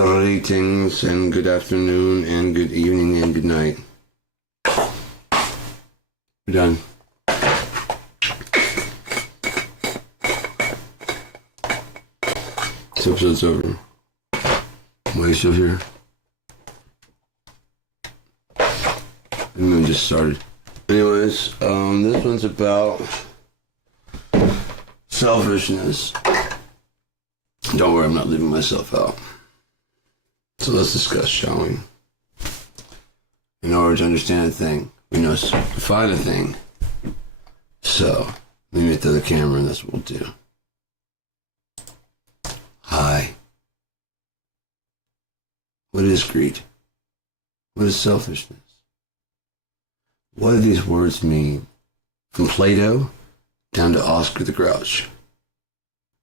Greetings and good afternoon and good evening and good night. We're done. This episode's over. Why are you still here? The moon just started. Anyways, this one's about selfishness. Don't worry, I'm not leaving myself out. So let's discuss, shall we? In order to understand a thing, we must define a thing. So, let me get to the camera and that's what we'll do. Hi. What is greed? What is selfishness? What do these words mean? From Plato down to Oscar the Grouch,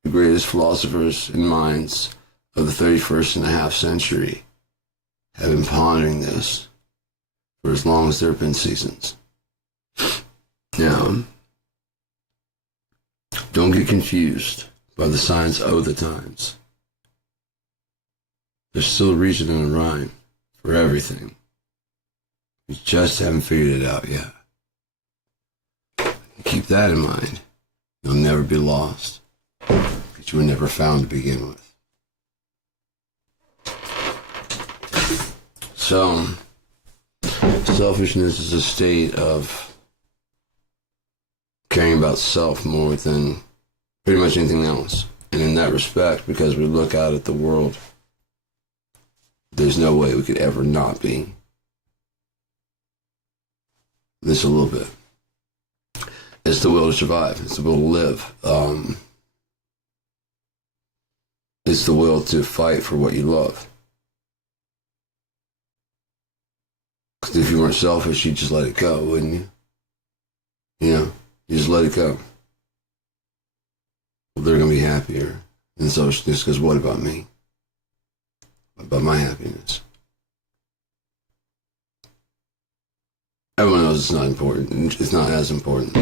the greatest philosophers and minds of the 31st and a half century have been pondering this for as long as there have been seasons. Now, don't get confused by the signs of the times. There's still a reason and a rhyme for everything. You just haven't figured it out yet. Keep that in mind. You'll never be lost, because you were never found to begin with. So, selfishness is a state of caring about self more than pretty much anything else. And in that respect, because we look out at the world, there's no way we could ever not be. This a little bit. It's the will to survive. It's the will to live. It's the will to fight for what you love. Because if you weren't selfish, you'd just let it go, wouldn't you? You know, you just let it go. Well, they're going to be happier than selfishness, because what about me? What about my happiness? Everyone knows it's not important. It's not as important.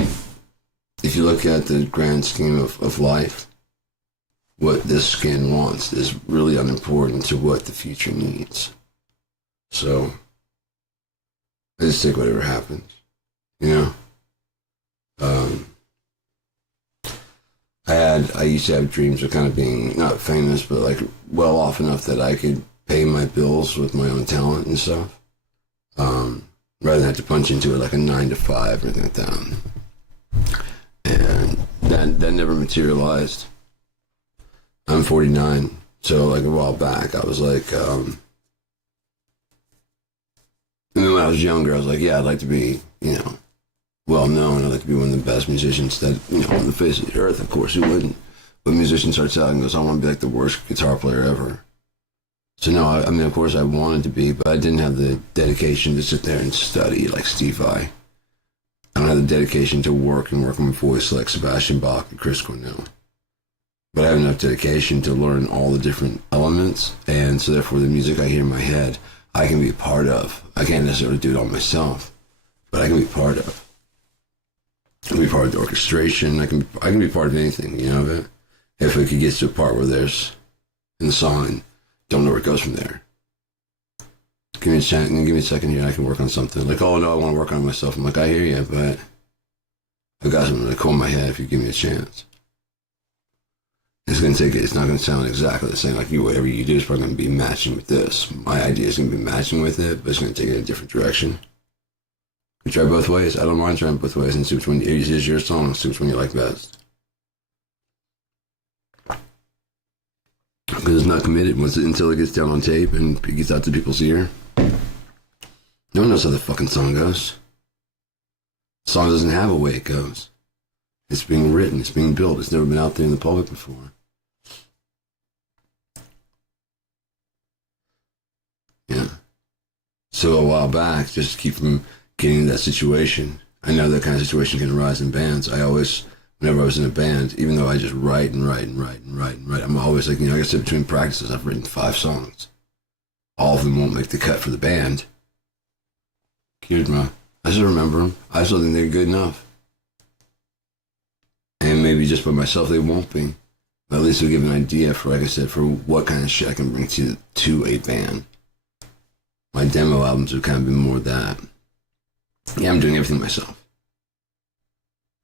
If you look at the grand scheme of life, what this skin wants is really unimportant to what the future needs. So, I just take whatever happens, you know? I used to have dreams of kind of being, not famous, but like well off enough that I could pay my bills with my own talent and stuff. Rather than have to punch into it like a 9 to 5 or anything like that. And that never materialized. I'm 49, so like a while back, I was like, and then when I was younger, I was like, yeah, I'd like to be, you know, well known. I'd like to be one of the best musicians that, you know, on the face of the earth. Of course, who wouldn't? But a musician starts out and goes, I want to be like the worst guitar player ever. So no, I mean, of course I wanted to be, but I didn't have the dedication to sit there and study like Steve Vai. I don't have the dedication to work on my voice like Sebastian Bach and Chris Cornell. But I have enough dedication to learn all the different elements, and so therefore the music I hear in my head, I can be a part of. I can't necessarily do it all myself, but I can be part of. I can be part of the orchestration. I can be part of anything, you know, if it could get to a part where there's in the song, don't know where it goes from there. Give me a chance, give me a second here, I can work on something. Like, oh no, I want to work on it myself. I'm like, I hear you, but I've got something to cool in my head if you give me a chance. It's not going to sound exactly the same. Like whatever you do is probably going to be matching with this. My idea is going to be matching with it, but it's going to take it in a different direction. You try both ways. I don't mind trying both ways and see which one is your song, see which one you like best. Because it's not committed until it gets down on tape and it gets out to people's ear. No one knows how the fucking song goes. The song doesn't have a way it goes. It's being written, it's being built, it's never been out there in the public before. Yeah. So a while back, just to keep from getting into that situation, I know that kind of situation can arise in bands. Whenever I was in a band, even though I just write, I'm always like, you know, like I said, between practices, I've written 5 songs. All of them won't make the cut for the band. I still remember them. I still think they're good enough. And maybe just by myself, they won't be. At least it'll give an idea for, like I said, for what kind of shit I can bring to a band. My demo albums have kind of been more that. Yeah, I'm doing everything myself.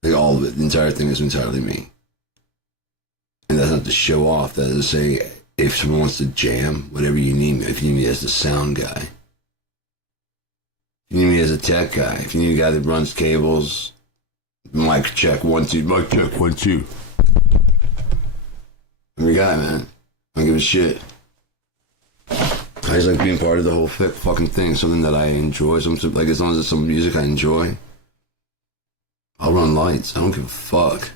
Like all of it, the entire thing is entirely me. And that's not to show off. That is to say, if someone wants to jam, whatever you need me, if you need me as the sound guy, if you need me as a tech guy, if you need a guy that runs cables, mic check 1 2, mic check 1 2. I'm your guy, man. I don't give a shit. I just like being part of the whole fucking thing, something that I enjoy. Like, as long as it's some music I enjoy, I'll run lights. I don't give a fuck.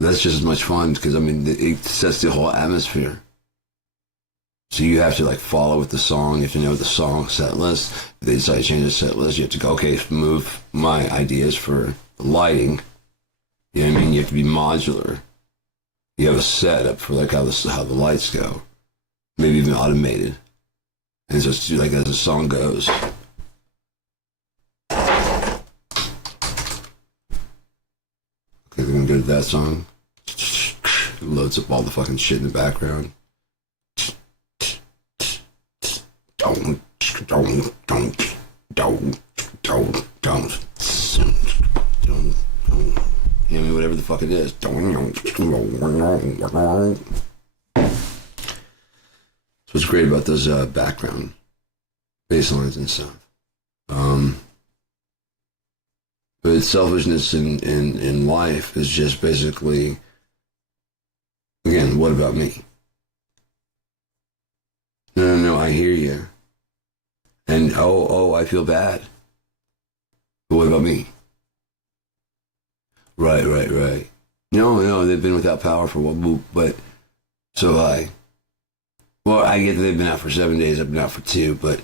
That's just as much fun because, I mean, it sets the whole atmosphere. So you have to, like, follow with the song. You have to know the song set list. If they decide to change the set list, you have to go, okay, move my ideas for the lighting. You know what I mean? You have to be modular. You have a setup for, like, how the lights go. Maybe even automated. And so it's like as the song goes. Okay, we're gonna go to that song. It loads up all the fucking shit in the background. Don't. You know, I mean, whatever the fuck it is. So what's great about those background bass lines and stuff. But selfishness in life is just basically, again, what about me? No, I hear you. And I feel bad. But what about me? Right. No, they've been without power for one, but so have I. Well, I get that they've been out for 7 days, I've been out for 2, but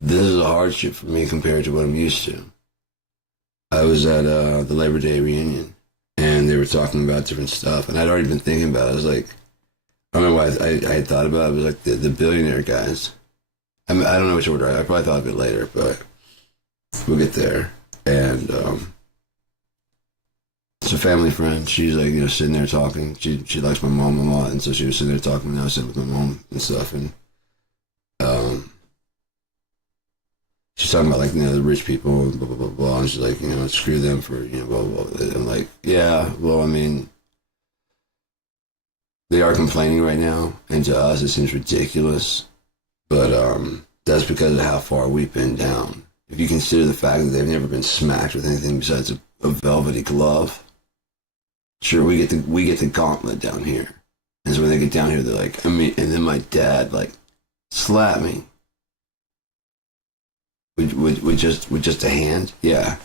this is a hardship for me compared to what I'm used to. I was at the Labor Day reunion, and they were talking about different stuff, and I'd already been thinking about it. I was like, I don't know why I had thought about it. It was like the billionaire guys. I mean, I don't know which order. I probably thought of it later, but we'll get there. And it's a family friend. She's like, you know, sitting there talking. She likes my mom a lot, and so she was sitting there talking, and I was sitting with my mom and stuff, and she's talking about, like, you know, the rich people and blah blah blah blah, and she's like, you know, screw them for, you know, blah blah blah. And I'm like, yeah, well, I mean, they are complaining right now, and to us it seems ridiculous, but that's because of how far we've been down. If you consider the fact that they've never been smacked with anything besides a velvety glove. Sure, we get the gauntlet down here. And so when they get down here, they're like, I mean, and then my dad, like, slapped me. With just a hand? Yeah.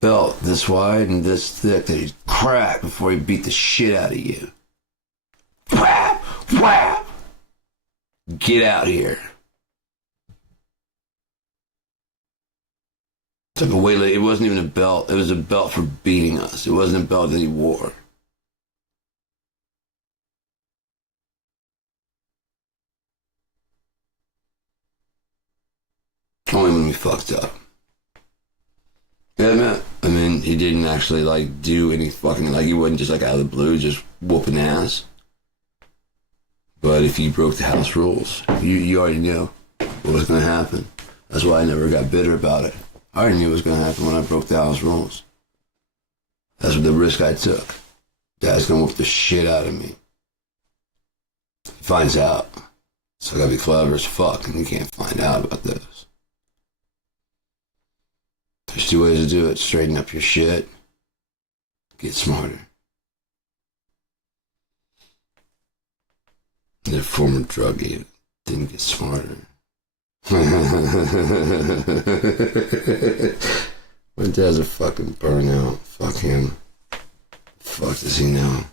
Belt this wide and this thick that he'd crack before he beat the shit out of you. Whap! Whap! Get out here. Took away. It wasn't even a belt. It was a belt for beating us. It wasn't a belt that he wore. Only when we fucked up. Yeah, man. I mean, he didn't actually, like, do any fucking, like, he wasn't just, like, out of the blue, just whooping ass. But if you broke the house rules, you already knew what was going to happen. That's why I never got bitter about it. I already knew what was going to happen when I broke the house rules. That's what the risk I took. Dad's going to whoop the shit out of me. He finds out. So I got to be clever as fuck, and he can't find out about this. There's 2 ways to do it. Straighten up your shit. Get smarter. The former druggie didn't get smarter. My dad's a fucking burnout. Fuck him. Fuck does he know?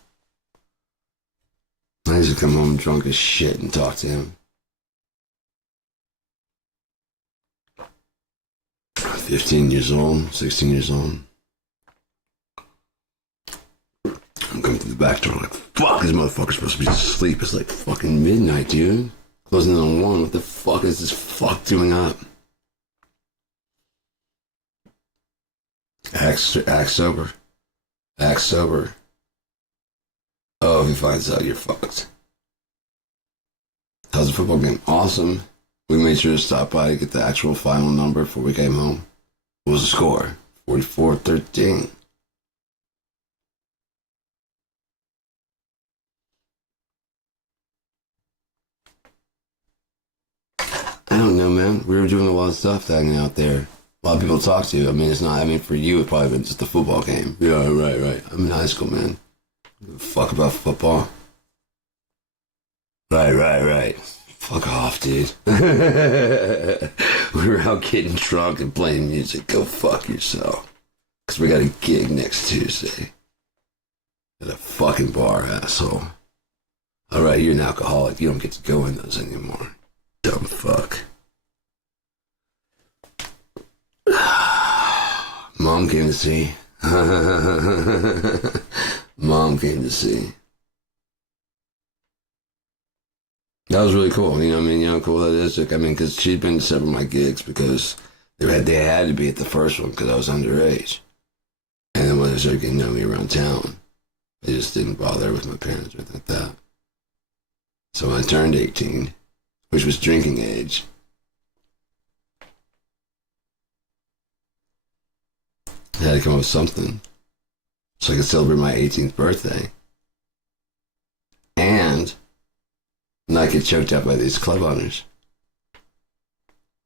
I used to come home drunk as shit and talk to him. 15 years old, 16 years old. I'm coming through the back door like, fuck, this motherfucker's supposed to be asleep. It's like fucking midnight, dude. Closing in on 1. What the fuck is this fuck doing up? Act sober. Act sober. Oh, if he finds out, you're fucked. How's the football game? Awesome. We made sure to stop by to get the actual final number before we came home. What was the score? 44-13. I don't know, man. We were doing a lot of stuff hanging out there. A lot of people to talk to. I mean, it's not, I mean, for you, it's probably been just a football game. Yeah, right. I'm in high school, man. Fuck about football. Right. Fuck off, dude. We were out getting drunk and playing music. Go fuck yourself. Because we got a gig next Tuesday. At a fucking bar, asshole. Alright, you're an alcoholic. You don't get to go in those anymore. Dumb fuck. Mom came to see. Mom came to see. That was really cool. You know what I mean? You know how cool that is? Like, I mean, because she'd been to several of my gigs because they had to be at the first one because I was underage. And then when they started getting to know me around town, they just didn't bother with my parents or anything like that. So when I turned 18, which was drinking age, I had to come up with something so I could celebrate my 18th birthday and not get choked out by these club owners.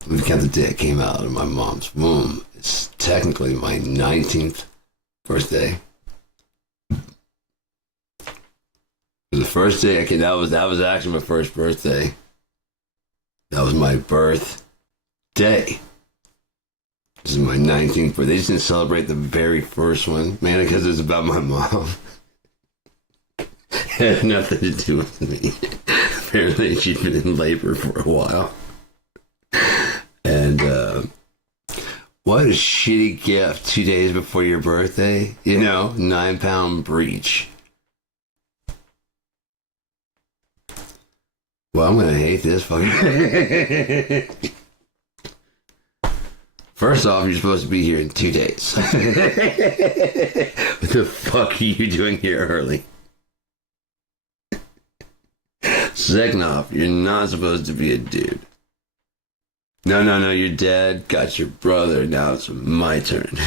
If you count the day I came out of my mom's womb, it's technically my 19th birthday. The first day I came, that was actually my first birthday. That was my birthday. This is my 19th birthday. They just didn't celebrate the very first one, mainly because it was about my mom. It had nothing to do with me. Apparently she'd been in labor for a while. And what a shitty gift 2 days before your birthday. You know, 9-pound breech. Well, I'm gonna hate this fucking. First off, you're supposed to be here in 2 days. What the fuck are you doing here early? Second off, you're not supposed to be a dude. No, your dad got your brother, now it's my turn.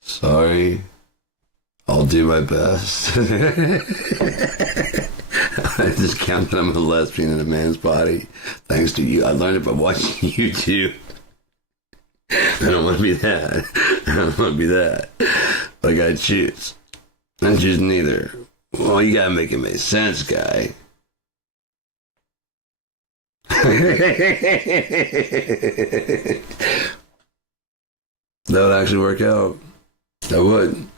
Sorry. I'll do my best. I discounted I'm a lesbian in a man's body. Thanks to you. I learned it by watching YouTube. I don't want to be that. But I gotta choose. I'm choosing neither. Well, you gotta make it make sense, guy. That would actually work out. That would.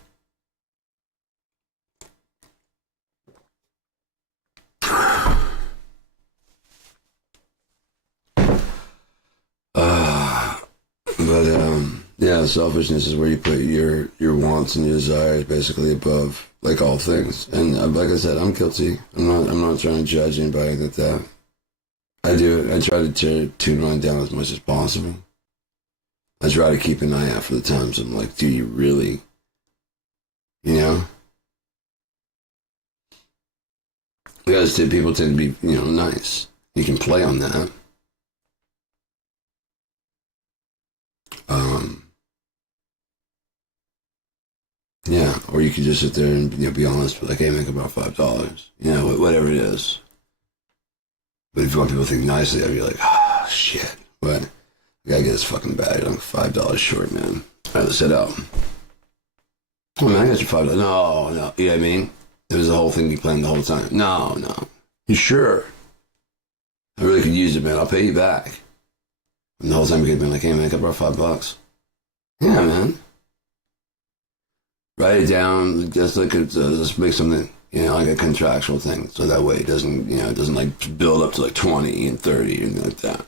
Yeah, selfishness is where you put your wants and your desires basically above like all things. And like I said, I'm guilty. I'm not trying to judge anybody that. I do it. I try to tune mine down as much as possible. I try to keep an eye out for the times I'm like, do you really? You know? Because people tend to be, nice. You can play on that. Yeah, or you could just sit there and be honest, but like, hey, make about $5. Whatever it is. But if you want people to think nicely, I'd be like, oh shit, what? I gotta get this fucking bag. I'm $5 short, man. All right, let's head out. Oh man, I got your $5. No, you know what I mean? It was the whole thing you planned the whole time. No. You sure? I really could use it, man. I'll pay you back. And the whole time you could have been like, hey man, I got about $5. Yeah, man. Write it down, just like just make something, like a contractual thing, so that way it doesn't like build up to like 20 and 30 and like that.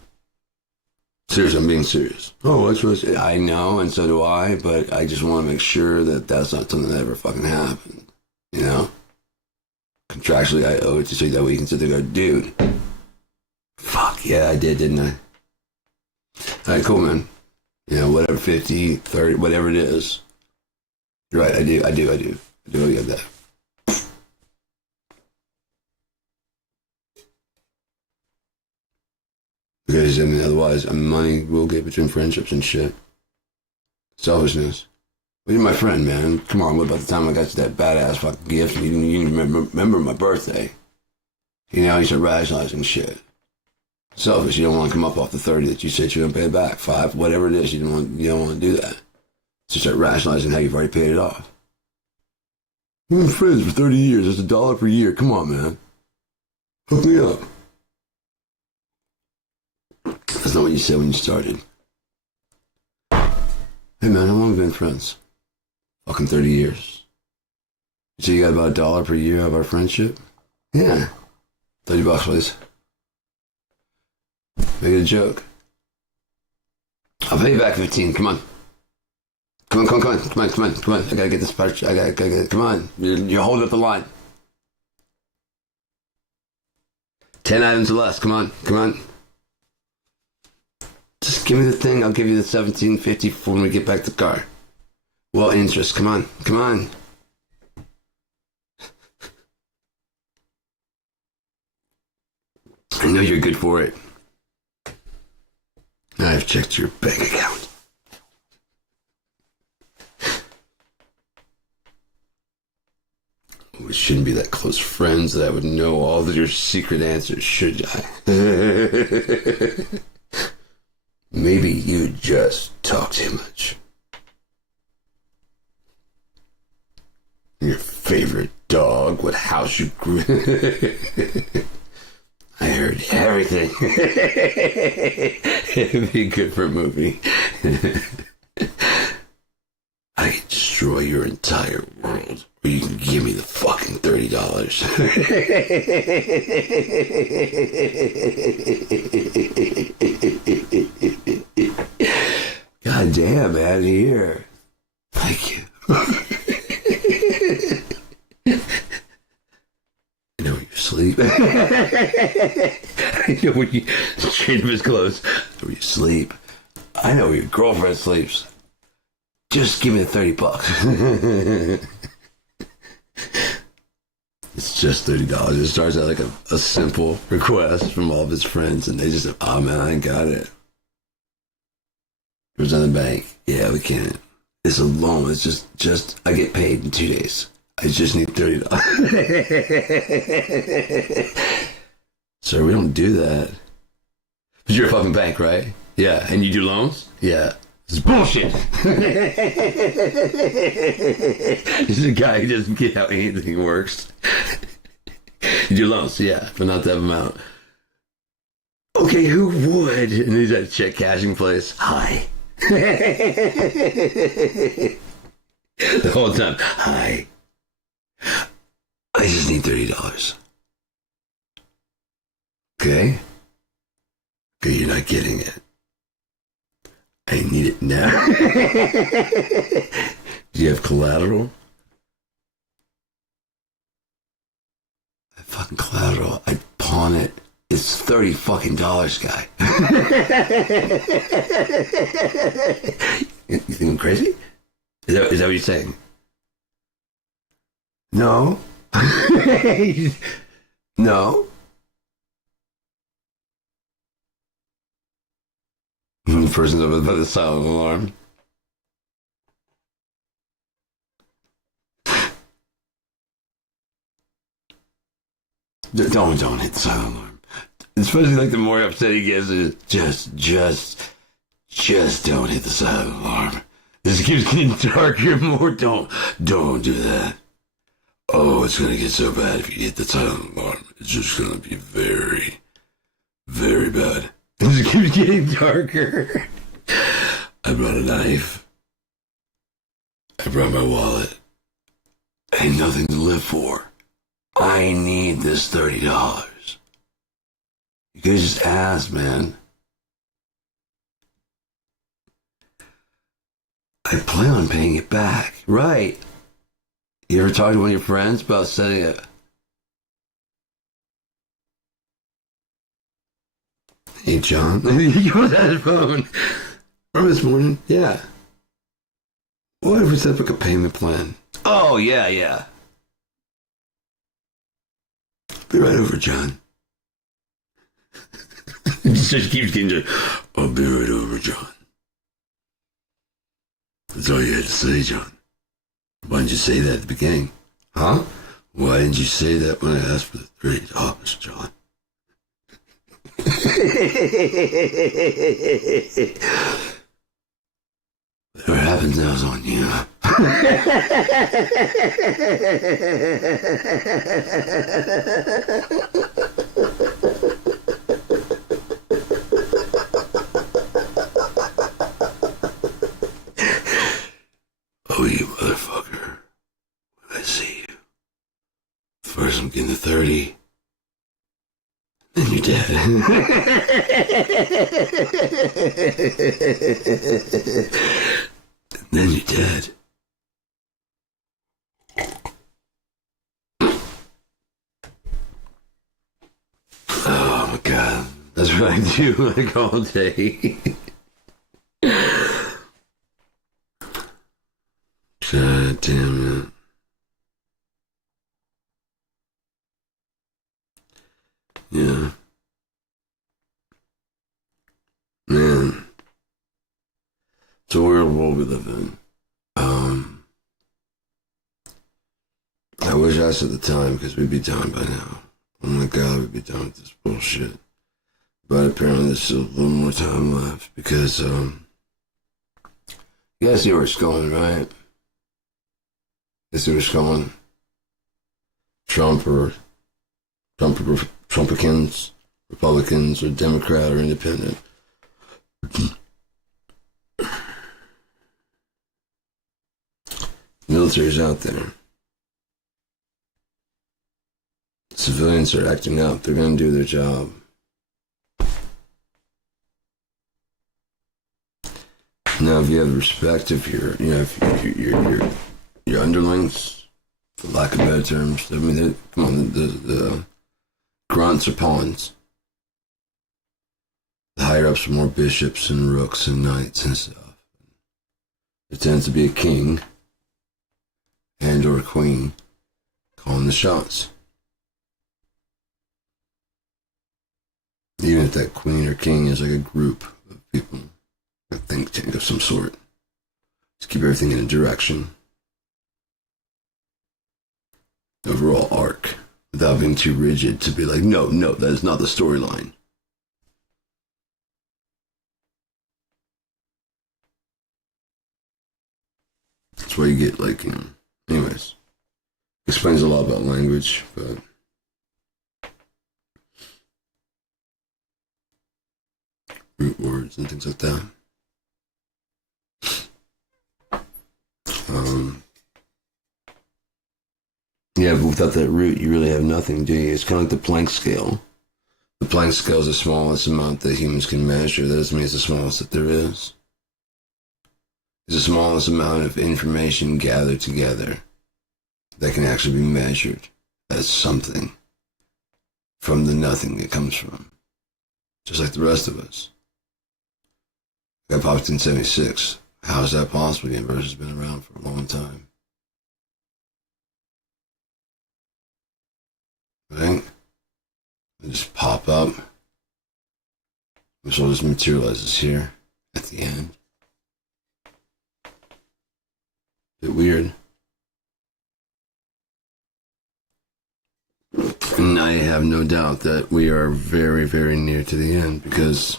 Seriously, I'm being serious. Oh, that's what I know, and so do I, but I just want to make sure that that's not something that ever fucking happened. Contractually, I owe it to you, that way you can sit there and go, dude, fuck yeah, I did, didn't I? All right, cool, man. You know, whatever, 50, 30, whatever it is. You're right, I do. I do get that. Because, I mean, otherwise, money will get between friendships and shit. Selfishness. Well, you're my friend, man. Come on, what about the time I got you that badass fucking gift and you didn't remember my birthday? You know, you start rationalizing shit. Selfish. You don't want to come up off the 30 that you said you're going to pay it back. 5, whatever it is, you don't want to do that. So start rationalizing how you've already paid it off. We've been friends for 30 years. It's $1 per year. Come on, man. Hook me up. That's not what you said when you started. Hey, man, how long have we been friends? Fucking 30 years. So you got about $1 per year of our friendship? Yeah. $30, please. Make it a joke. I'll pay you back 15. Come on. Come on. I gotta get this part. I gotta get it. Come on. You're holding up the line. 10 items or less. Come on. Just give me the thing. I'll give you the $17.50 when we get back to the car. Well, interest. Come on. I know you're good for it. I've checked your bank account. We shouldn't be that close friends that I would know all of your secret answers, should I? Maybe you just talk too much. Your favorite dog, what house you grew I heard everything. It'd be good for a movie. I could destroy your entire world, or you can give me the fucking $30. God damn, man, here. Thank you. I know where you sleep. I know where you straight up his clothes. I know where you sleep. I know where your girlfriend sleeps. Just give me the $30. It's just $30. It starts out like a simple request from all of his friends, and they just say, "Oh man, I got it. It was on the bank. Yeah, we can't. It's a loan. It's just I get paid in 2 days. I just need $30." Sir, we don't do that. But you're a fucking bank, right? Yeah, and you do loans? Yeah. This is bullshit. This is a guy who doesn't get how anything works. You do loans, yeah, but not that amount. Okay, who would? And he's at a check cashing place. Hi. The whole time. Hi. I just need $30. Okay? Okay, you're not getting it. I need it now. Do you have collateral? I have fucking collateral. I'd pawn it. It's $30 fucking guy. You think I'm crazy? Is that what you're saying? No. No. The person's over by the silent alarm. Don't hit the silent alarm. Especially like the more upset he gets, just don't hit the silent alarm. This keeps getting darker more. Don't do that. Oh, it's gonna get so bad if you hit the silent alarm. It's just gonna be very, very bad. It keeps getting darker. I brought a knife. I brought my wallet. Ain't nothing to live for. I need this $30. You could just ask, man. I plan on paying it back. Right. You ever talk to one of your friends about setting it? Hey, John. He goes on his phone. Remember this morning? Yeah. What if we set up like a payment plan? Oh, yeah, yeah. Be right over, John. Just keeps getting I'll be right over, John. That's all you had to say, John. Why didn't you say that at the beginning? Huh? Why didn't you say that when I asked for the $3, John? Whatever happens now is on you. Oh, you motherfucker. When I see you, first I'm getting the 30. Then you're dead. Then you're dead. Oh my God. That's what I do like all day. God damn it. Yeah. Man. It's a weird world we live in. I wish I said the time because we'd be done by now. Oh my God, we'd be done with this bullshit. But apparently there's still a little more time left because, you guys see where it's going, right? You see where it's going? Trumpicans, Republicans, or Democrat or Independent. Military's out there. Civilians are acting out. They're going to do their job. Now, if you have respect of your underlings, for lack of better terms, I mean, the grunts are pawns. The higher ups are more bishops and rooks and knights and stuff. There tends to be a king and or a queen calling the shots. Even if that queen or king is like a group of people, a think tank of some sort, to keep everything in a direction. Overall arc, without being too rigid to be like, no, that is not the storyline. That's why you get anyways. Explains a lot about language, but root words and things like that. Yeah, but without that root, you really have nothing, do you? It's kind of like the Planck scale. The Planck scale is the smallest amount that humans can measure. That doesn't mean it's the smallest that there is. It's the smallest amount of information gathered together that can actually be measured as something from the nothing it comes from. Just like the rest of us. I popped in 76. How is that possible? The universe has been around for a long time. Right? They just pop up. Which all just materializes here at the end. Bit weird. And I have no doubt that we are very, very near to the end because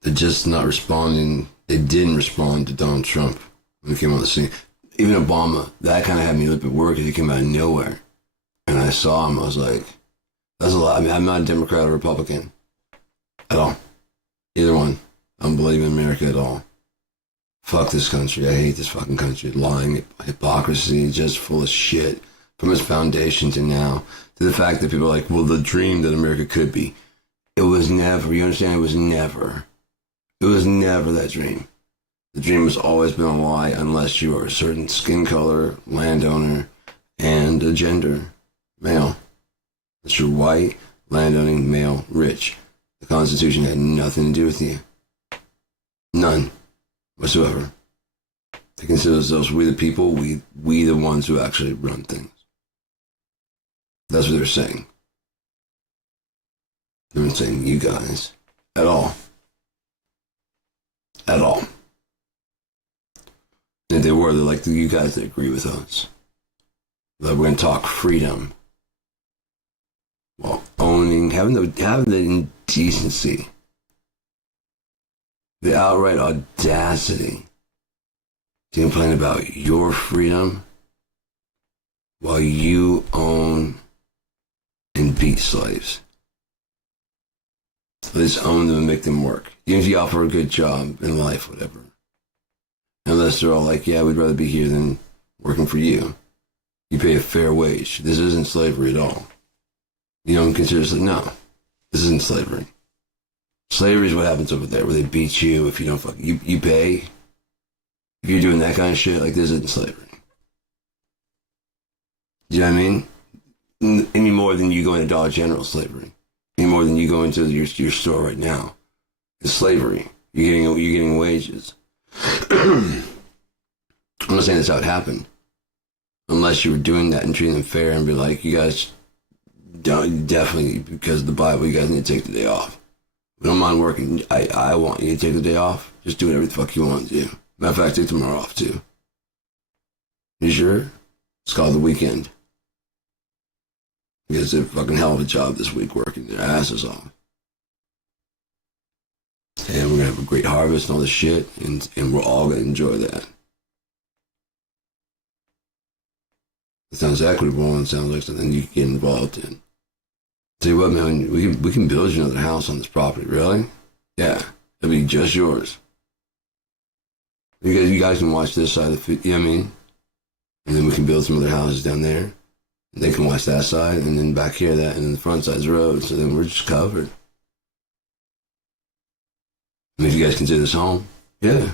they're just not responding. They didn't respond to Donald Trump when he came on the scene. Even Obama, that kind of had me a little bit worried because he came out of nowhere. And I saw him, I was like, that's a lot. I mean, I'm not a Democrat or Republican at all. Either one. I don't believe in America at all. Fuck this country. I hate this fucking country. Lying, hypocrisy, just full of shit. From its foundation to now. To the fact that people are like, well, the dream that America could be. It was never, you understand? It was never. It was never that dream. The dream has always been a lie unless you are a certain skin color, landowner, and a gender. Male. Unless you're white, landowning, male, rich. The Constitution had nothing to do with you. None whatsoever. They consider themselves we the people, we the ones who actually run things. That's what they're saying. They're not saying you guys at all. At all. And if they were, they're like you guys that agree with us. That we're going to talk freedom while owning, having the indecency, the outright audacity to complain about your freedom while you own and beat slaves. Let's own them and make them work. Even if you offer a good job in life, whatever. Unless they're all like, yeah, we'd rather be here than working for you. You pay a fair wage. This isn't slavery at all. You don't consider this, no, this isn't slavery. Slavery is what happens over there, where they beat you if you don't you pay. If you're doing that kind of shit, like this isn't slavery. Do you know what I mean? Any more than you go into Dollar General slavery. Any more than you go into your store right now. It's slavery. You're getting wages. I'm not saying that's how it happened. Unless you were doing that and treating them fair and be like, you guys don't, definitely, because of the Bible, you guys need to take the day off. We don't mind working. I want you to take the day off. Just do whatever the fuck you want to do. Matter of fact, take tomorrow off too. You sure? It's called the weekend. You guys did a fucking hell of a job this week working their asses off. And we're going to have a great harvest and all this shit, and we're all going to enjoy that. It sounds equitable and sounds like something you can get involved in. Tell you what, man, we can build you another house on this property, really? Yeah, it'll be just yours. You guys can watch this side of the, you know what I mean? And then we can build some other houses down there. And they can watch that side, and then back here, that, and then the front side's road, so then we're just covered. I mean, if you guys consider this home, yeah.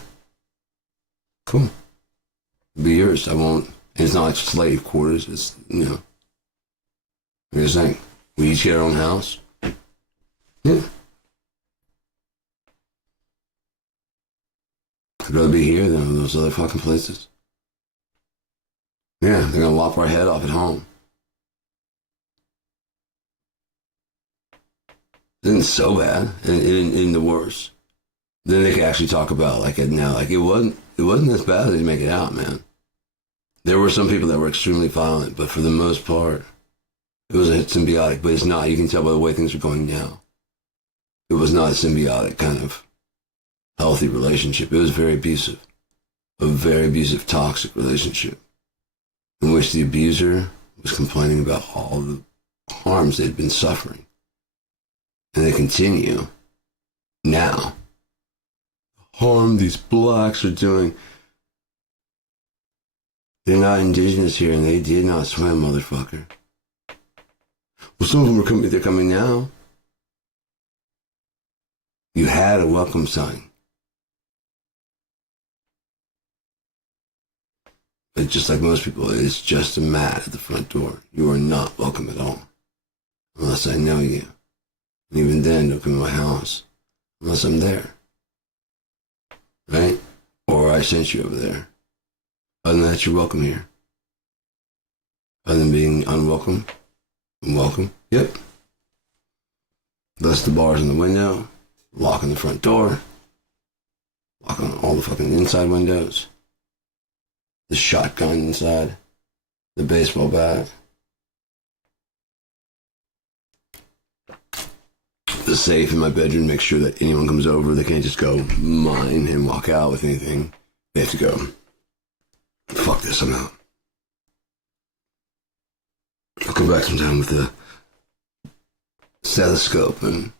Cool. It'll be yours. I won't. And it's not like slave quarters. It's, you know. What do you think? We each get our own house? Yeah. I'd rather be here than those other fucking places. Yeah, they're gonna lop our head off at home. It isn't so bad. In the worst. Then they can actually talk about like it now. Like it wasn't as bad as they make it out, man. There were some people that were extremely violent, but for the most part, it was a symbiotic. But it's not. You can tell by the way things are going now. It was not a symbiotic kind of healthy relationship. It was very abusive. A very abusive, toxic relationship in which the abuser was complaining about all the harms they'd been suffering. And they continue now. Harm these blacks are doing. They're not indigenous here, and they did not swim, motherfucker. Well, some of them are coming. They're coming now. You had a welcome sign. But just like most people, it's just a mat at the front door. You are not welcome at all. Unless I know you. And even then, don't come to my house. Unless I'm there. Right? Or I sent you over there. Other than that, you're welcome here. Other than being unwelcome, and welcome. Yep. Thus the bars in the window, locking the front door, locking all the fucking inside windows, the shotgun inside, the baseball bat, the safe in my bedroom, make sure that anyone comes over, they can't just go mine and walk out with anything. They have to go, fuck this, I'm out. I'll come back sometime with the stethoscope and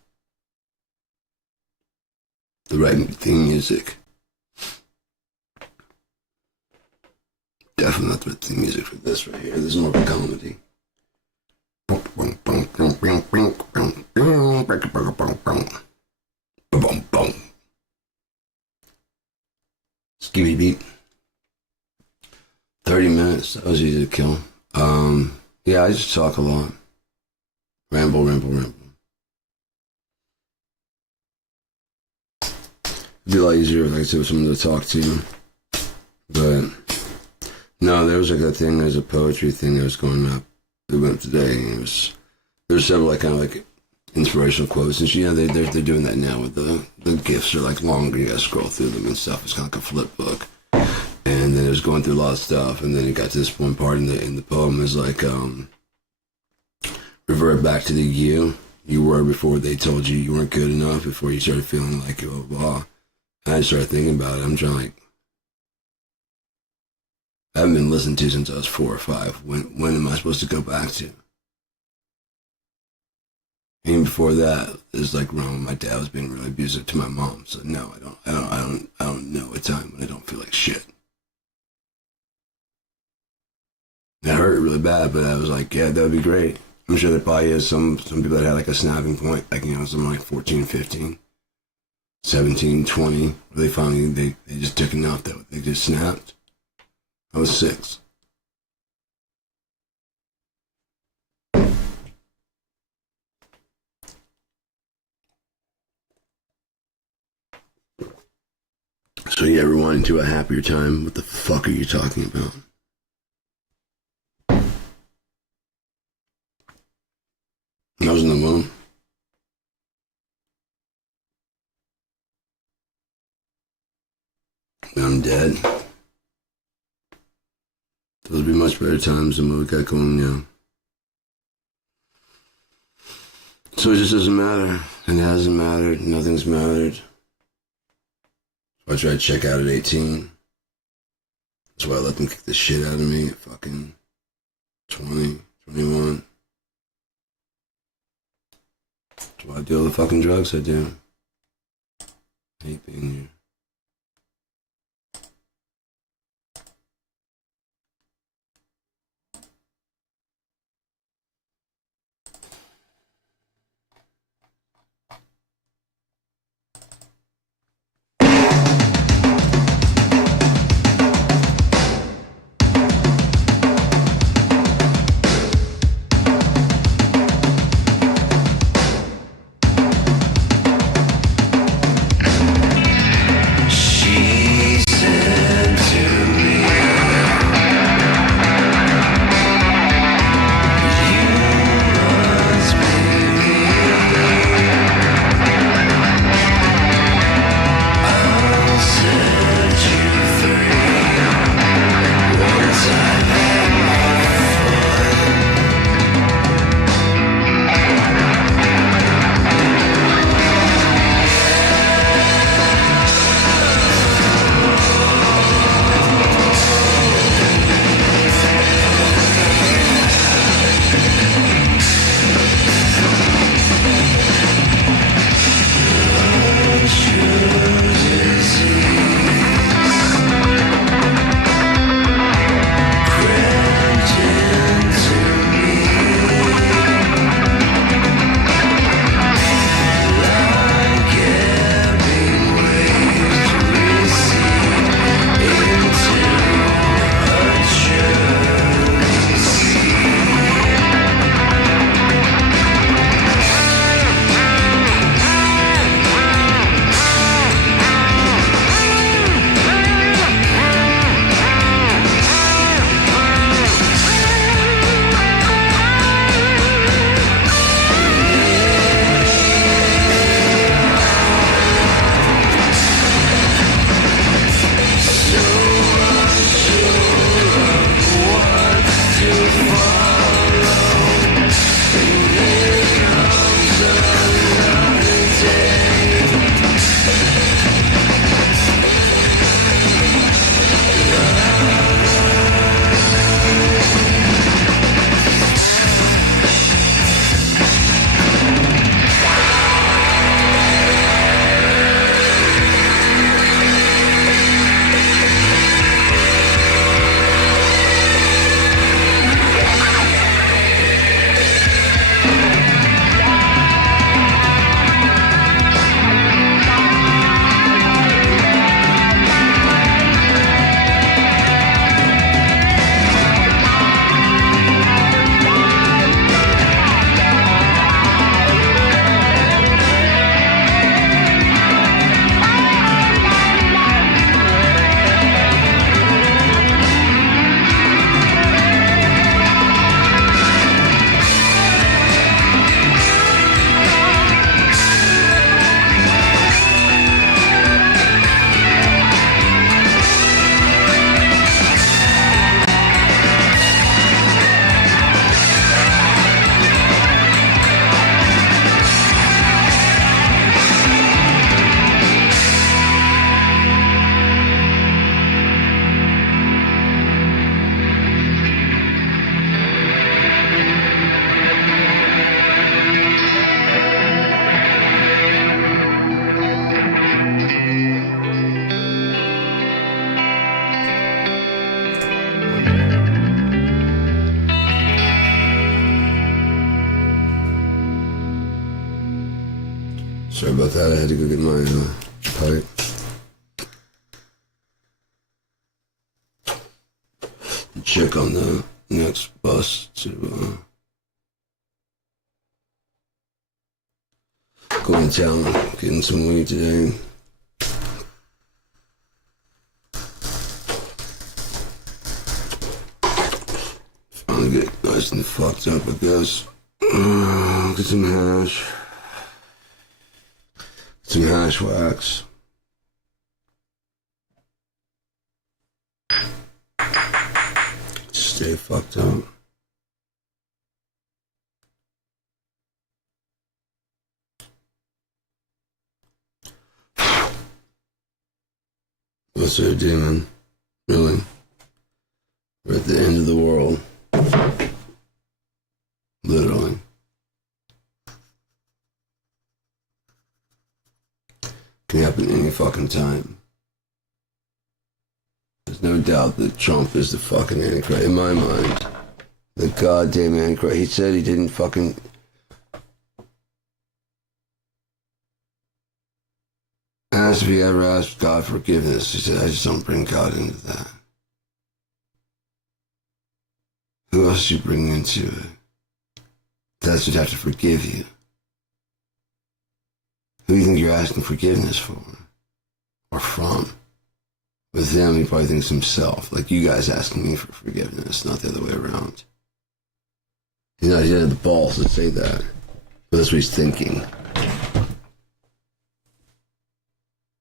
the right theme music. Definitely not the right theme music for this right here. This is more of a comedy. Skibby beat. 30 minutes. That was easy to kill. Yeah, I just talk a lot. Ramble. be a lot easier, like I said, with someone to talk to. But no, there was like a thing. There's a poetry thing that was going up. It went up today. And there's several like kind of like inspirational quotes, and they're doing that now with the gifs are like longer. You gotta scroll through them and stuff. It's kind of like a flip book. And then it was going through a lot of stuff, and then it got to this one part in the poem is like revert back to the you were before they told you weren't good enough, before you started feeling like blah blah. And I started thinking about it. I'm trying like, I haven't been listened to since I was 4 or 5. When am I supposed to go back to? Even before that, it's like wrong. My dad was being really abusive to my mom. So no, I don't know a time when I don't feel like shit. That hurt really bad, but I was like, yeah, that would be great. I'm sure there probably is some people that had like a snapping point, like, you know, something like 14, 15, 17, 20, where they finally, they just took enough that they just snapped. I was 6. So you ever went into a happier time? What the fuck are you talking about? I was in the womb. I'm dead. Those would be much better times than what we got going now. So it just doesn't matter. And it hasn't mattered. Nothing's mattered. So I tried to check out at 18. That's why I let them kick the shit out of me at fucking 20, 21. That's why I do all the fucking drugs I do. I hate being here. Sorry about that. I had to go get my pipe. Check on the next bus to go in town, getting some weed today. Finally get nice and fucked up, I guess. Get some hash. Some hash wax. Stay fucked up. What's there, demon? Really? We're at the end of the world. Literally. Can happen any fucking time. There's no doubt that Trump is the fucking Antichrist. In my mind, the goddamn Antichrist. He said he didn't fucking... asked if he ever asked God forgiveness. He said, I just don't bring God into that. Who else do you bring into it? That's who'd have to forgive you. Who do you think you're asking forgiveness for? Or from? With him, he probably thinks himself. Like you guys asking me for forgiveness, not the other way around. He doesn't have the balls to say that. But that's what he's thinking.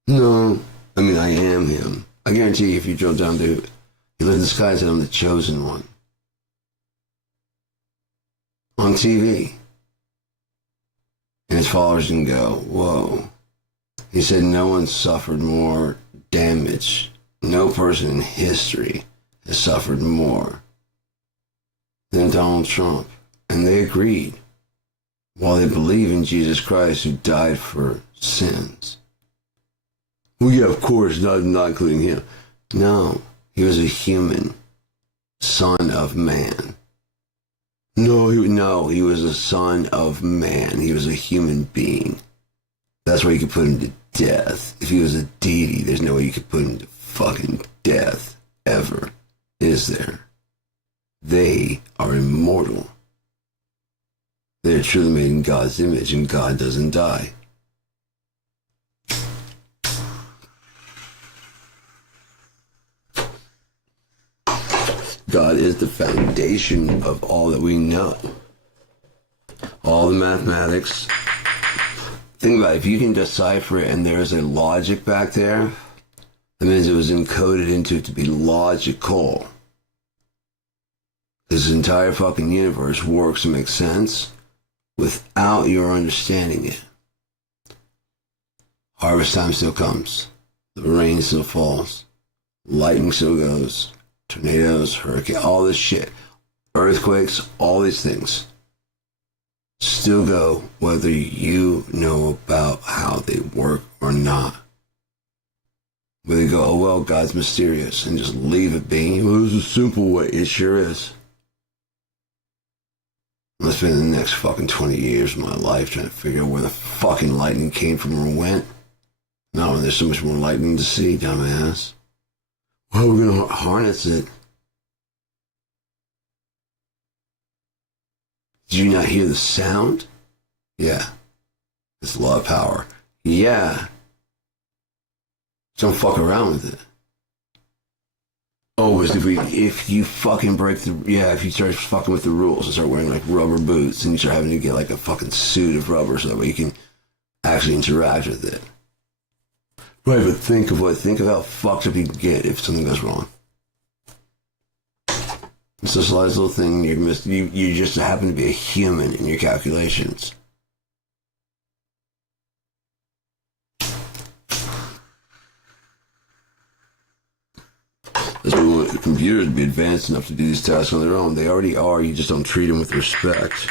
No. I mean, I am him. I guarantee you, if you drill down to... He lived in the sky and said, I'm the chosen one. On TV. And his followers can go, whoa. He said no one suffered more damage. No person in history has suffered more than Donald Trump. And they agreed. While they believe in Jesus Christ who died for sins. Well, yeah, of course, not including him. No, he was a human. Son of man. No, he was a son of man. He was a human being. That's why you could put him to death. If he was a deity, there's no way you could put him to fucking death. Ever. Is there? They are immortal. They're truly made in God's image, and God doesn't die. God is the foundation of all that we know. All the mathematics. Think about it. If you can decipher it and there's a logic back there, that means it was encoded into it to be logical. This entire fucking universe works and makes sense without your understanding it. Harvest time still comes. The rain still falls. Lightning still goes. Tornadoes, hurricane, all this shit. Earthquakes, all these things. Still go whether you know about how they work or not. Whether you go, oh well, God's mysterious, and just leave it be. Well, there's a simple way. It sure is. Let's spend the next fucking 20 years of my life trying to figure out where the fucking lightning came from or went. Not when there's so much more lightning to see, dumbass. Well, we're going to harness it. Did you not hear the sound? Yeah. It's a lot of power. Yeah. Don't fuck around with it. Oh, if you fucking break the... Yeah, if you start fucking with the rules and start wearing like rubber boots and you start having to get like a fucking suit of rubber so that way you can actually interact with it. Right, but think of how fucked up you can get if something goes wrong. It's just a slight little thing you just happen to be a human in your calculations. That's why we want computers to be advanced enough to do these tasks on their own. They already are, you just don't treat them with respect.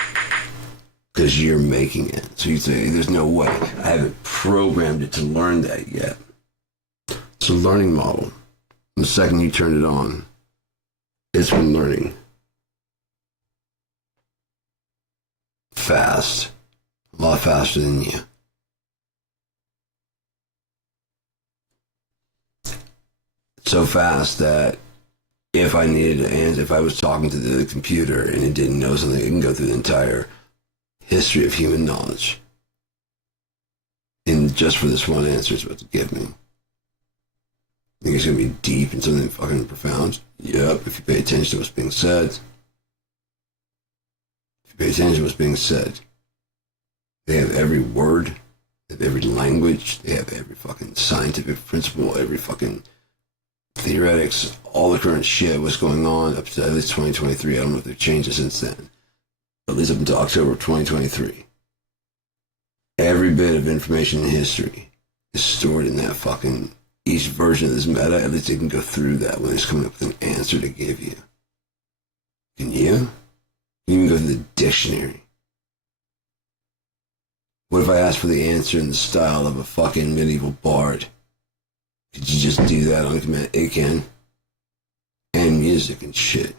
Because you're making it. So you say, there's no way. I haven't programmed it to learn that yet. It's a learning model. The second you turn it on, it's been learning. Fast. A lot faster than you. so fast that if I needed to answer, if I was talking to the computer and it didn't know something, it can go through the entire history of human knowledge. And just for this one answer it's about to give me. I think it's going to be deep and something fucking profound. Yep, if you pay attention to what's being said. If you pay attention to what's being said. They have every word. They have every language. They have every fucking scientific principle. Every fucking theoretics. All the current shit. What's going on up to at least 2023. I don't know if they've changed it since then. At least up until October of 2023. Every bit of information in history is stored in that fucking... Each version of this meta, at least they can go through that when it's coming up with an answer to give you. Can you? You can go through the dictionary. What if I asked for the answer in the style of a fucking medieval bard? Could you just do that on command? It can. And music and shit.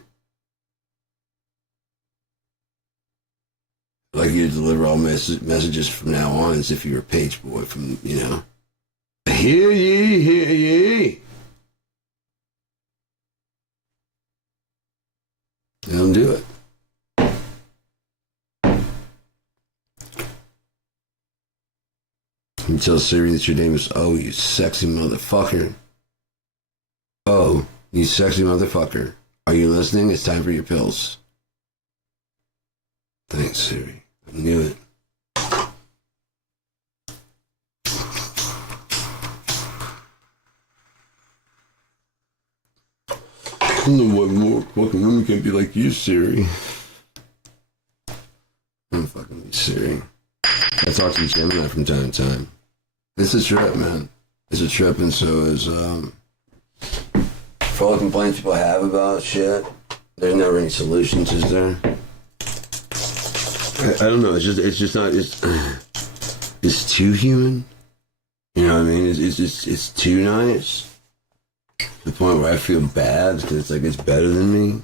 Like you deliver all messages from now on as if you were a page boy from, you know. Hear ye, hear ye. Let them do it. You tell Siri that your name is Oh, you sexy motherfucker. Oh, you sexy motherfucker. Are you listening? It's time for your pills. Thanks, Siri. I knew it. I don't know what more fucking women can be like you, Siri. I'm fucking you, Siri. I talk to Gemini from time to time. It's a trip, man. It's a trip, and so is, for all the complaints people have about shit, there's never any solutions, is there? I don't know, it's just not, it's too human. You know what I mean? It's too nice. To the point where I feel bad because it's like it's better than me.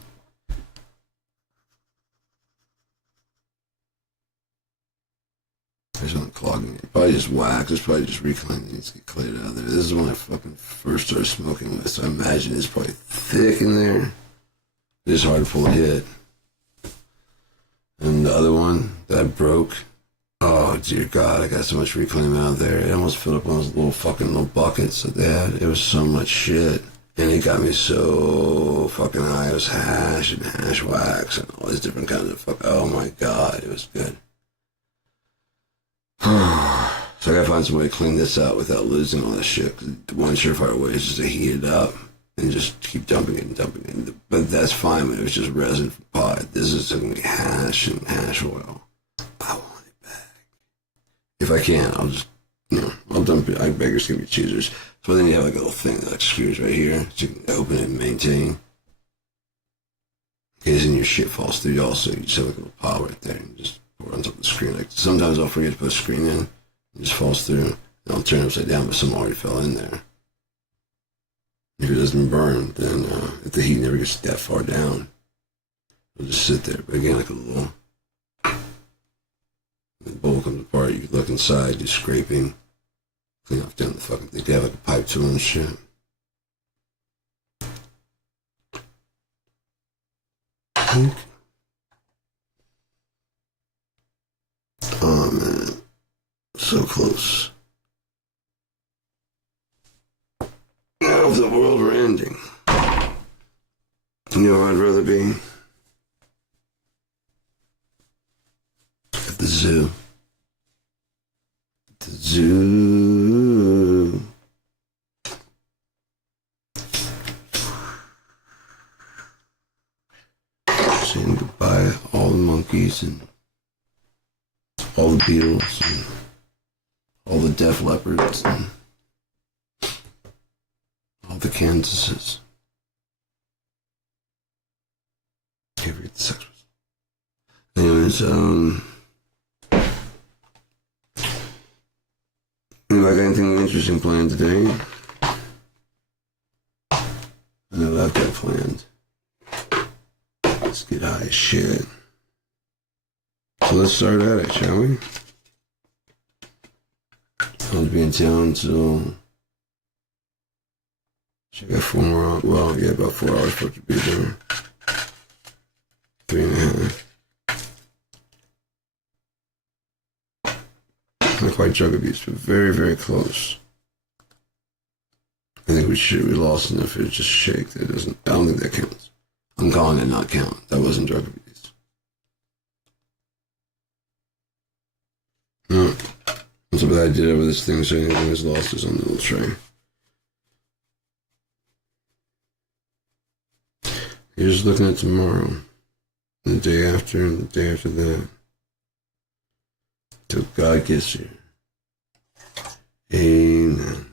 There's something clogging it. Probably just wax. It's probably just reclaim that needs to get cleared out of there. This is when I fucking first started smoking this, so I imagine it's probably thick in there. It's hard to pull a hit. And the other one that I broke, oh dear God, I got so much reclaim out there. It almost filled up one of those little buckets that they had. It was so much shit. And it got me so fucking high. It was hash and hash wax and all these different kinds of fuck. Oh my God, it was good. So I gotta find some way to clean this out without losing all this shit. Cause the one surefire way is just to heat it up and just keep dumping it. But that's fine when it was just resin from pot. This is gonna be hash and hash oil. I want it back. If I can, I'll just, I'll dump it. Beggars can be choosers. So then you have like a little thing that like screws right here, so you can open it and maintain. In case any of your shit falls through, also you just have like a little pile right there and just pour it on top of the screen. Like sometimes I'll forget to put a screen in, it just falls through, and I'll turn it upside down, but some already fell in there. If it doesn't burn, then if the heat never gets that far down, it'll just sit there. But again, like a little, the bowl comes apart, you can look inside, do scraping. Clean off down the fucking thing. They have like a pipe tool and shit. Oh man. So close. Now if the world were ending, you know where I'd rather be? At the zoo. The zoo. Saying goodbye to all the monkeys and all the beetles and all the deaf leopards and all the Kansases. Can't forget the sex was. Anyways, anybody got anything interesting planned today? I know I've got planned. Let's get high as shit. So let's start at it, shall we? I'll be in town till I got 4 more hours. Well, yeah, about 4 hours for it to be there. 3.5. Not quite drug abuse, but very, very close. I think we lost enough. It just shake. That doesn't. I don't think that counts. I'm calling it not count. That wasn't drug abuse. No. That's what I did over this thing, so anything was lost is on the little tray. You're just looking at tomorrow, and the day after, and the day after that. Till God gets you. Amen.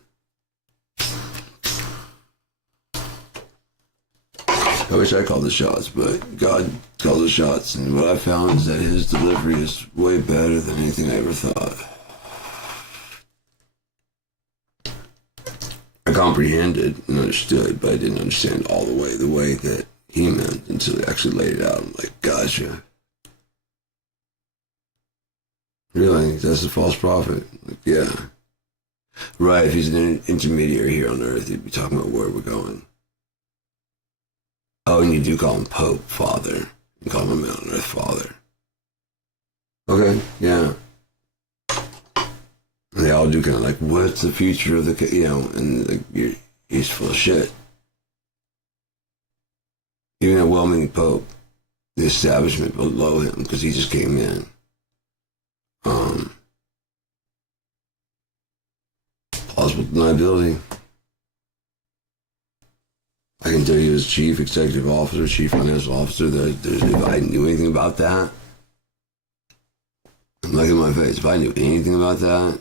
I wish I called the shots, but God calls the shots, and what I found is that his delivery is way better than anything I ever thought. I comprehended and understood, but I didn't understand all the way that he meant until he actually laid it out. I'm like, gotcha. Really? That's a false prophet? Like, yeah. Right, if he's an intermediary here on earth, he'd be talking about where we're going. Oh, and you do call him Pope, Father. You call him a man on earth, Father. Okay, yeah. And they all do kind of like, what's the future of the, and like, he's full of shit. Even a well-meaning Pope, the establishment below him, because he just came in. Plausible deniability. I can tell you as chief executive officer, chief financial officer, that if I knew anything about that, look at my face, if I knew anything about that,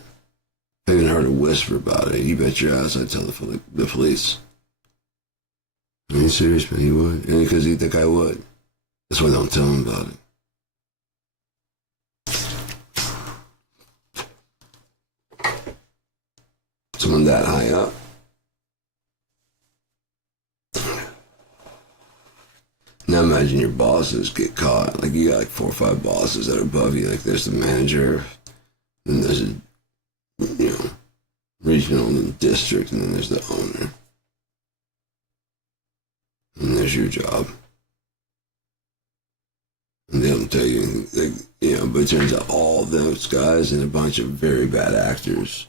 if I even heard a whisper about it, you bet your ass I'd tell the police. Are you serious, man? You would? And because you think I would. That's why I don't tell him about it. Someone that high up. Now imagine your bosses get caught. Like you got like 4 or 5 bosses that are above you. Like there's the manager, then there's a, regional and then district, and then there's the owner. And there's your job. And they don't tell you anything. But it turns out all those guys and a bunch of very bad actors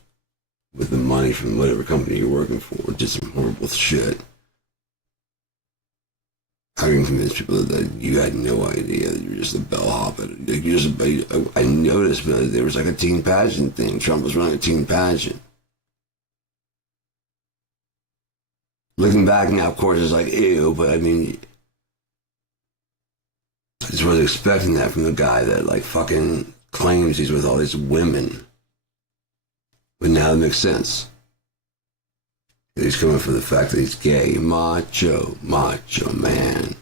with the money from whatever company you're working for did some horrible shit. How can you convince people that you had no idea that you were just a bellhop? I noticed that there was like a teen pageant thing. Trump was running a teen pageant. Looking back now, of course, it's like, ew, but I mean, I just wasn't expecting that from the guy that like fucking claims he's with all these women. But now it makes sense. He's coming from the fact that he's gay, macho man.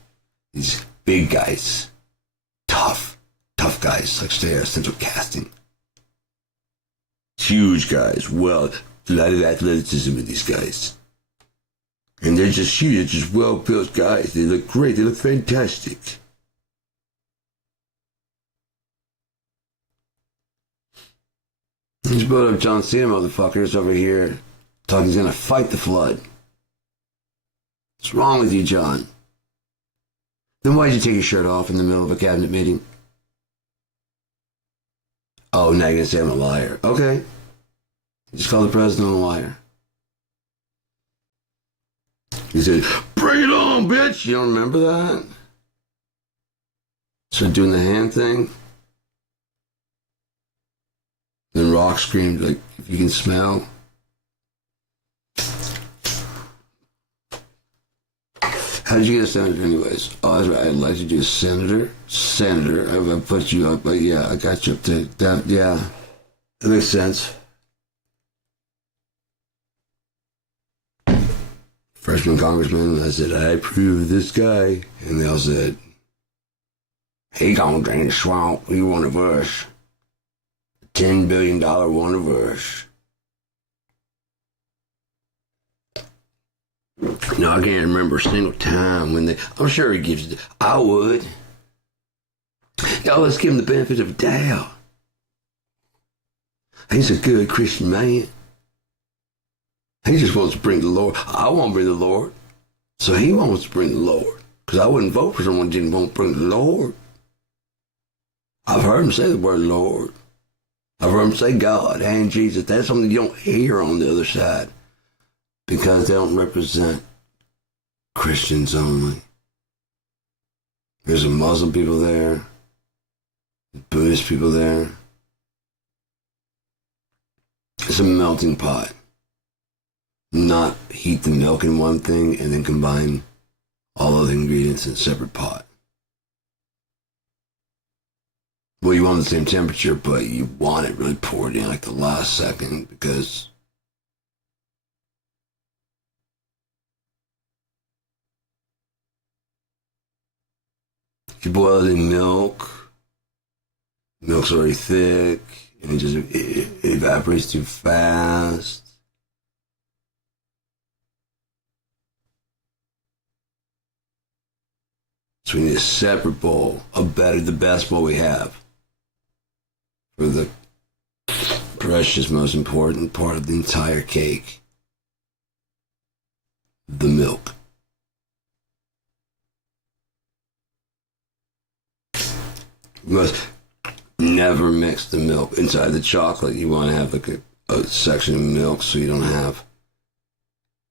These big guys, tough guys, like central casting. Huge guys, well, a lot of athleticism in these guys. And they're just huge, they're just well-built guys. They look great, they look fantastic. He's brought up John Cena motherfuckers over here talking he's gonna fight the flood. What's wrong with you, John? Then why'd you take your shirt off in the middle of a cabinet meeting? Oh, now you're gonna say I'm a liar. Okay. Just call the president a liar. He said, bring it on, bitch! You don't remember that? Started doing the hand thing. Then Rock screamed, like, if you can smell. How did you get a senator anyways? Oh, that's right. I'd like to do a senator. I put you up, but yeah, I got you up to that. Yeah, that makes sense. Freshman congressman, I said, I approve of this guy. And they all said, he gonna drain the swamp. He one of us. $10 billion one of us. No, I can't remember a single time when I'm sure he gives, I would. Y'all, let's give him the benefit of the doubt. He's a good Christian man. He just wants to bring the Lord. I want to bring the Lord. So he wants to bring the Lord. Because I wouldn't vote for someone who didn't want to bring the Lord. I've heard him say the word Lord. I've heard him say God and Jesus. That's something you don't hear on the other side. Because they don't represent Christians only. There's some Muslim people there. Buddhist people there. It's a melting pot. Not heat the milk in one thing and then combine all other ingredients in a separate pot. Well, you want the same temperature, but you want it really poured in like the last second because if you boil it in milk, milk's already thick, and it evaporates too fast. So we need a separate bowl, the best bowl we have for the precious, most important part of the entire cake, the milk. You must never mix the milk inside the chocolate. You want to have like a section of milk so you don't have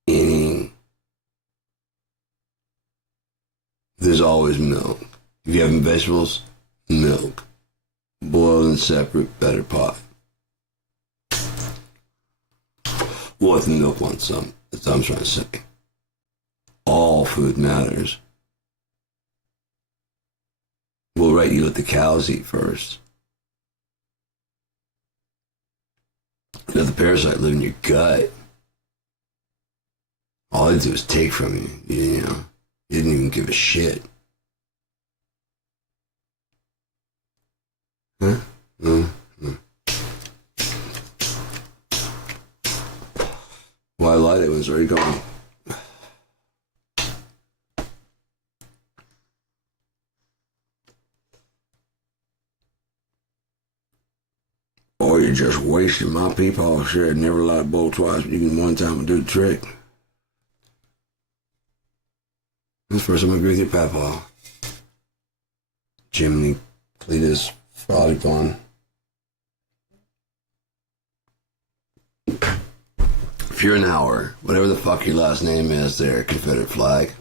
any. There's always milk. If you have vegetables, milk. Boiled in separate, better pot. What if the milk wants some? That's what I'm trying to say. All food matters. Well, right, you let the cows eat first. Let the parasite live in your gut. All they do is take from you, you know. You didn't even give a shit. Huh? Well, I lied it when it's already gone. Or you're just wasting my people. Sure, never lied bowl twice, but you can one time do the trick. This first I'm agree with you, Papa. Jiminy Cletus Fraudicon. If you're an hour, whatever the fuck your last name is there, Confederate flag.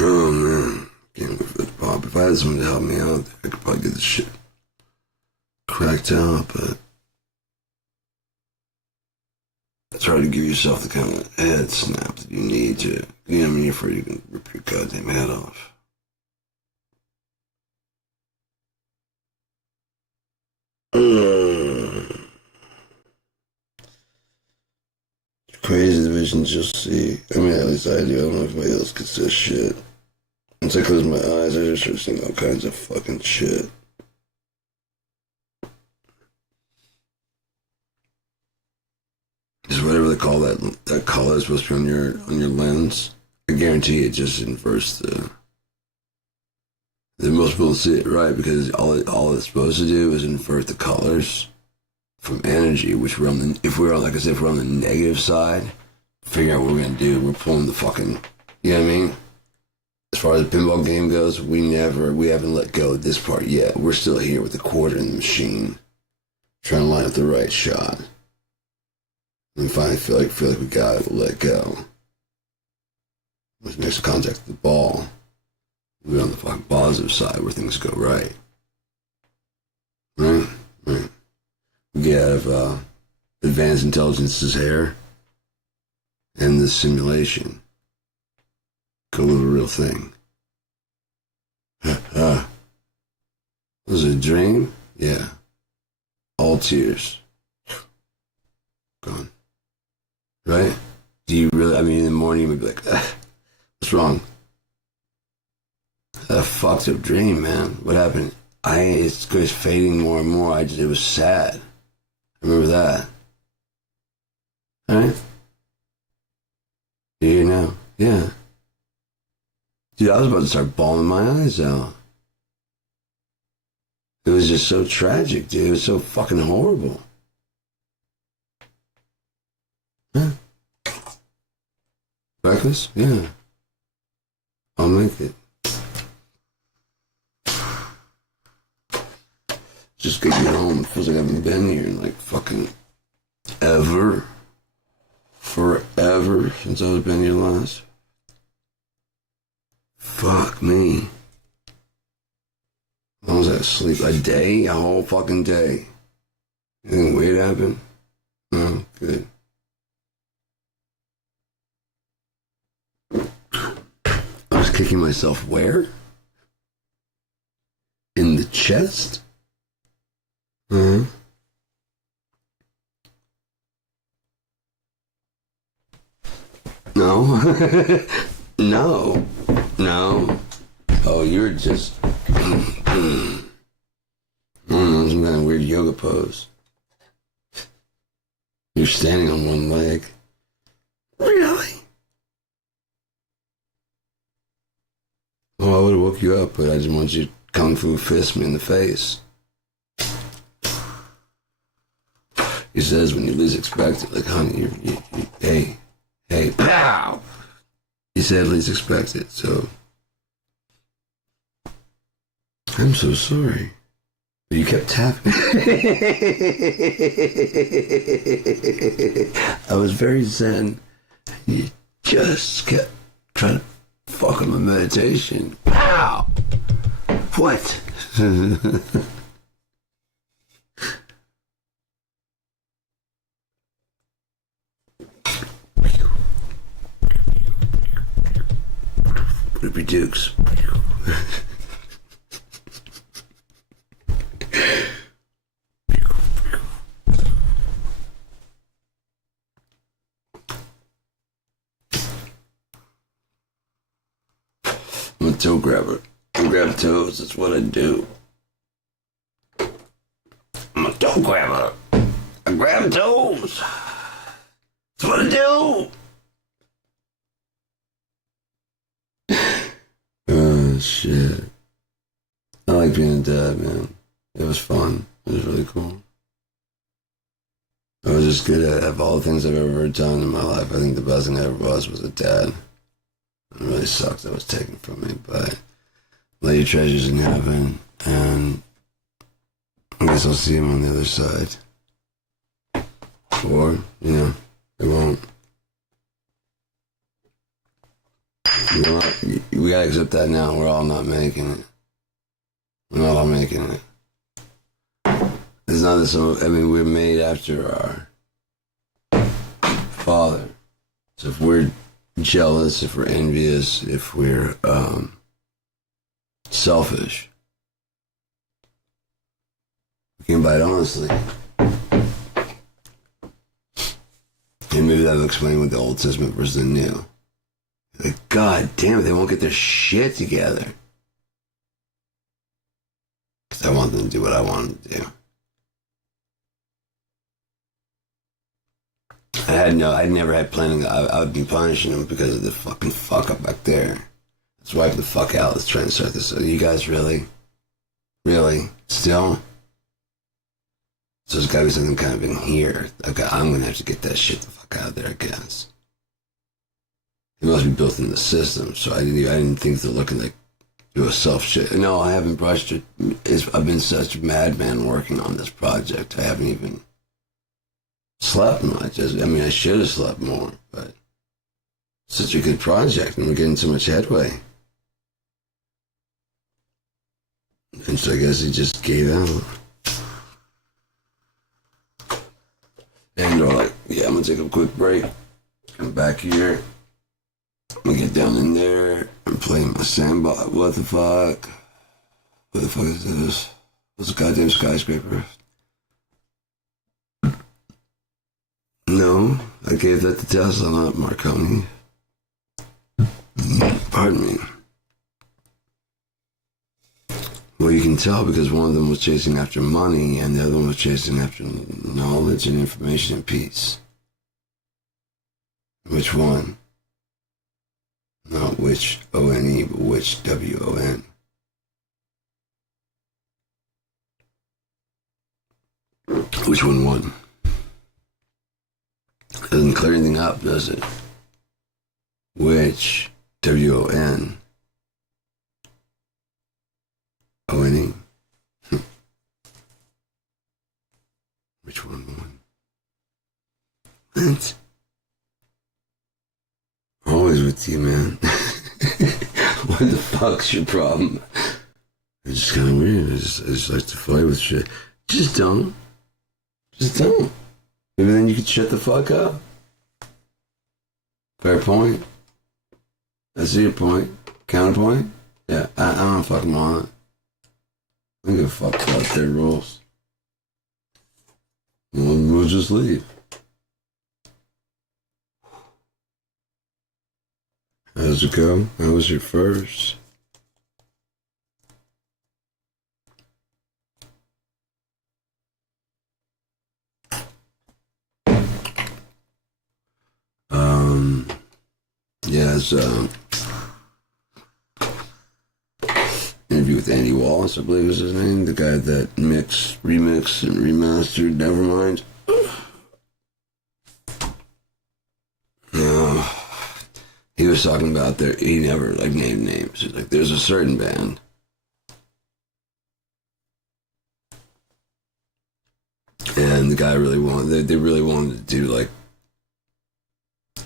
Oh man, can't wait for the pop. If I had someone to help me out, I could probably get this shit cracked out, but it's hard to give yourself the kind of head snap that you need to. You know what I mean? You're afraid you can rip your goddamn head off. Crazy the visions you'll see. I mean, at least I do. I don't know if anybody else gets this shit. Once I close my eyes, I just start seeing all kinds of fucking shit. Just whatever they call that color is supposed to be on your lens. I guarantee it just inverts the. Most people see it right because all it's supposed to do is invert the colors from energy, which we're on the. If we're on, like I said, if we're on the negative side, figure out what we're gonna do. We're pulling the fucking. You know what I mean? As far as the pinball game goes, we haven't let go of this part yet. We're still here with the quarter in the machine, trying to line up the right shot. And finally feel like we got it, we'll let go. Which makes contact with the ball. We're on the fucking positive side where things go right. Right? Right. We get out of Advanced Intelligence's hair and the simulation. Go with a real thing. Was it a dream? Yeah. All tears. Gone. Right? Do you really, I mean, in the morning you would be like, what's wrong? A fucked up dream, man. What happened? it's fading more and more. It was sad. I remember that. All right. You hear now? Yeah. Dude, I was about to start bawling my eyes out. It was just so tragic, dude. It was so fucking horrible. Huh? Breakfast? Yeah. I'll make it. Just getting home. It feels like I haven't been here in like fucking ever. Forever since I've been here last. Fuck me. How long was I asleep? A day? A whole fucking day? Anything weird happened? No, good. I was kicking myself where? In the chest? Uh-huh. No. No. Oh, you're just... I don't know, some kind of weird yoga pose. You're standing on one leg. Really? Oh, I would have woke you up, but I just want you to kung fu fist me in the face. He says when you least expect it, like, honey, hey, pow! He said least expect it, so... I'm so sorry. But you kept tapping. I was very zen. You just kept trying to fuck on my meditation. Pow! What? Rippy Dukes. I'm a toe grabber. I grab toes, that's what I do. I'm a toe grabber. I grab toes. That's what I do. Oh, shit. I like being a dad, man. It was fun. It was really cool. I was just good at of all the things I've ever done in my life. I think the best thing I ever was a dad. It really sucks that was taken from me, but lay your treasures in heaven, and I guess I'll see him on the other side. Or, it won't. You know what? We gotta accept that now. We're all not making it. We're not all making it. It's not this. We're made after our Father. So if we're jealous, if we're envious, if we're selfish, we can bite honestly. And maybe that'll explain what the Old Testament versus the New. Like, God damn it, they won't get their shit together. Because I want them to do what I want them to do. I never had planning. I would be punishing them because of the fucking fuck up back there. Let's wipe the fuck out. Let's try and start this. Are you guys really? Really? Still? So there's gotta be something kind of in here. Okay, I'm gonna have to get that shit the fuck out of there, I guess. It must be built in the system, so I didn't think they're looking like do a self shit. No, I haven't brushed it. I've been such a madman working on this project. I haven't even slept much. I should have slept more, but it's such a good project, and we're getting so much headway. And so I guess he just gave out. And they're like, yeah, I'm gonna take a quick break. Come back here. I'm gonna get down in there and play my sandbox. What the fuck? What the fuck is this? What's a goddamn skyscraper? No, I gave that to Tesla, not Marconi. Pardon me. Well, you can tell because one of them was chasing after money and the other one was chasing after knowledge and information and peace. Which one? Not which O-N-E, but which W-O-N. Which one won? Doesn't clear anything up, does it? Which W-O-N? O-N-E? Which one won? What? Always with you, man. What the fuck's your problem? It's just kind of weird. I just like to fight with shit. Just don't. Just don't. Maybe then you could shut the fuck up. Fair point. I see your point. Counterpoint? Yeah, I don't fucking want it. I don't give a fuck about their rules. We'll just leave. How's it go? How was your first? Yeah, it's interview with Andy Wallace, I believe is his name, the guy that remixed and remastered Nevermind. He was talking about he never named names. He's like, there's a certain band and the guy really wanted, they really wanted to do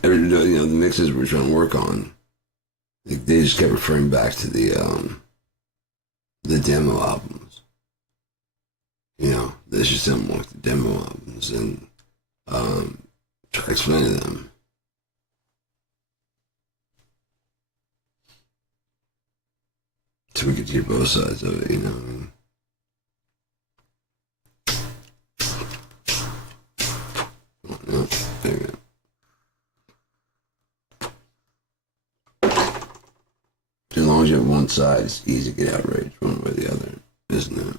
the mixes we're trying to work on. They just kept referring back to the demo albums. They just didn't want the demo albums and try to explain to them. So we could hear both sides of it, you know what I mean? No, there you go. As long as you have one side, it's easy to get outraged one way or the other, isn't it?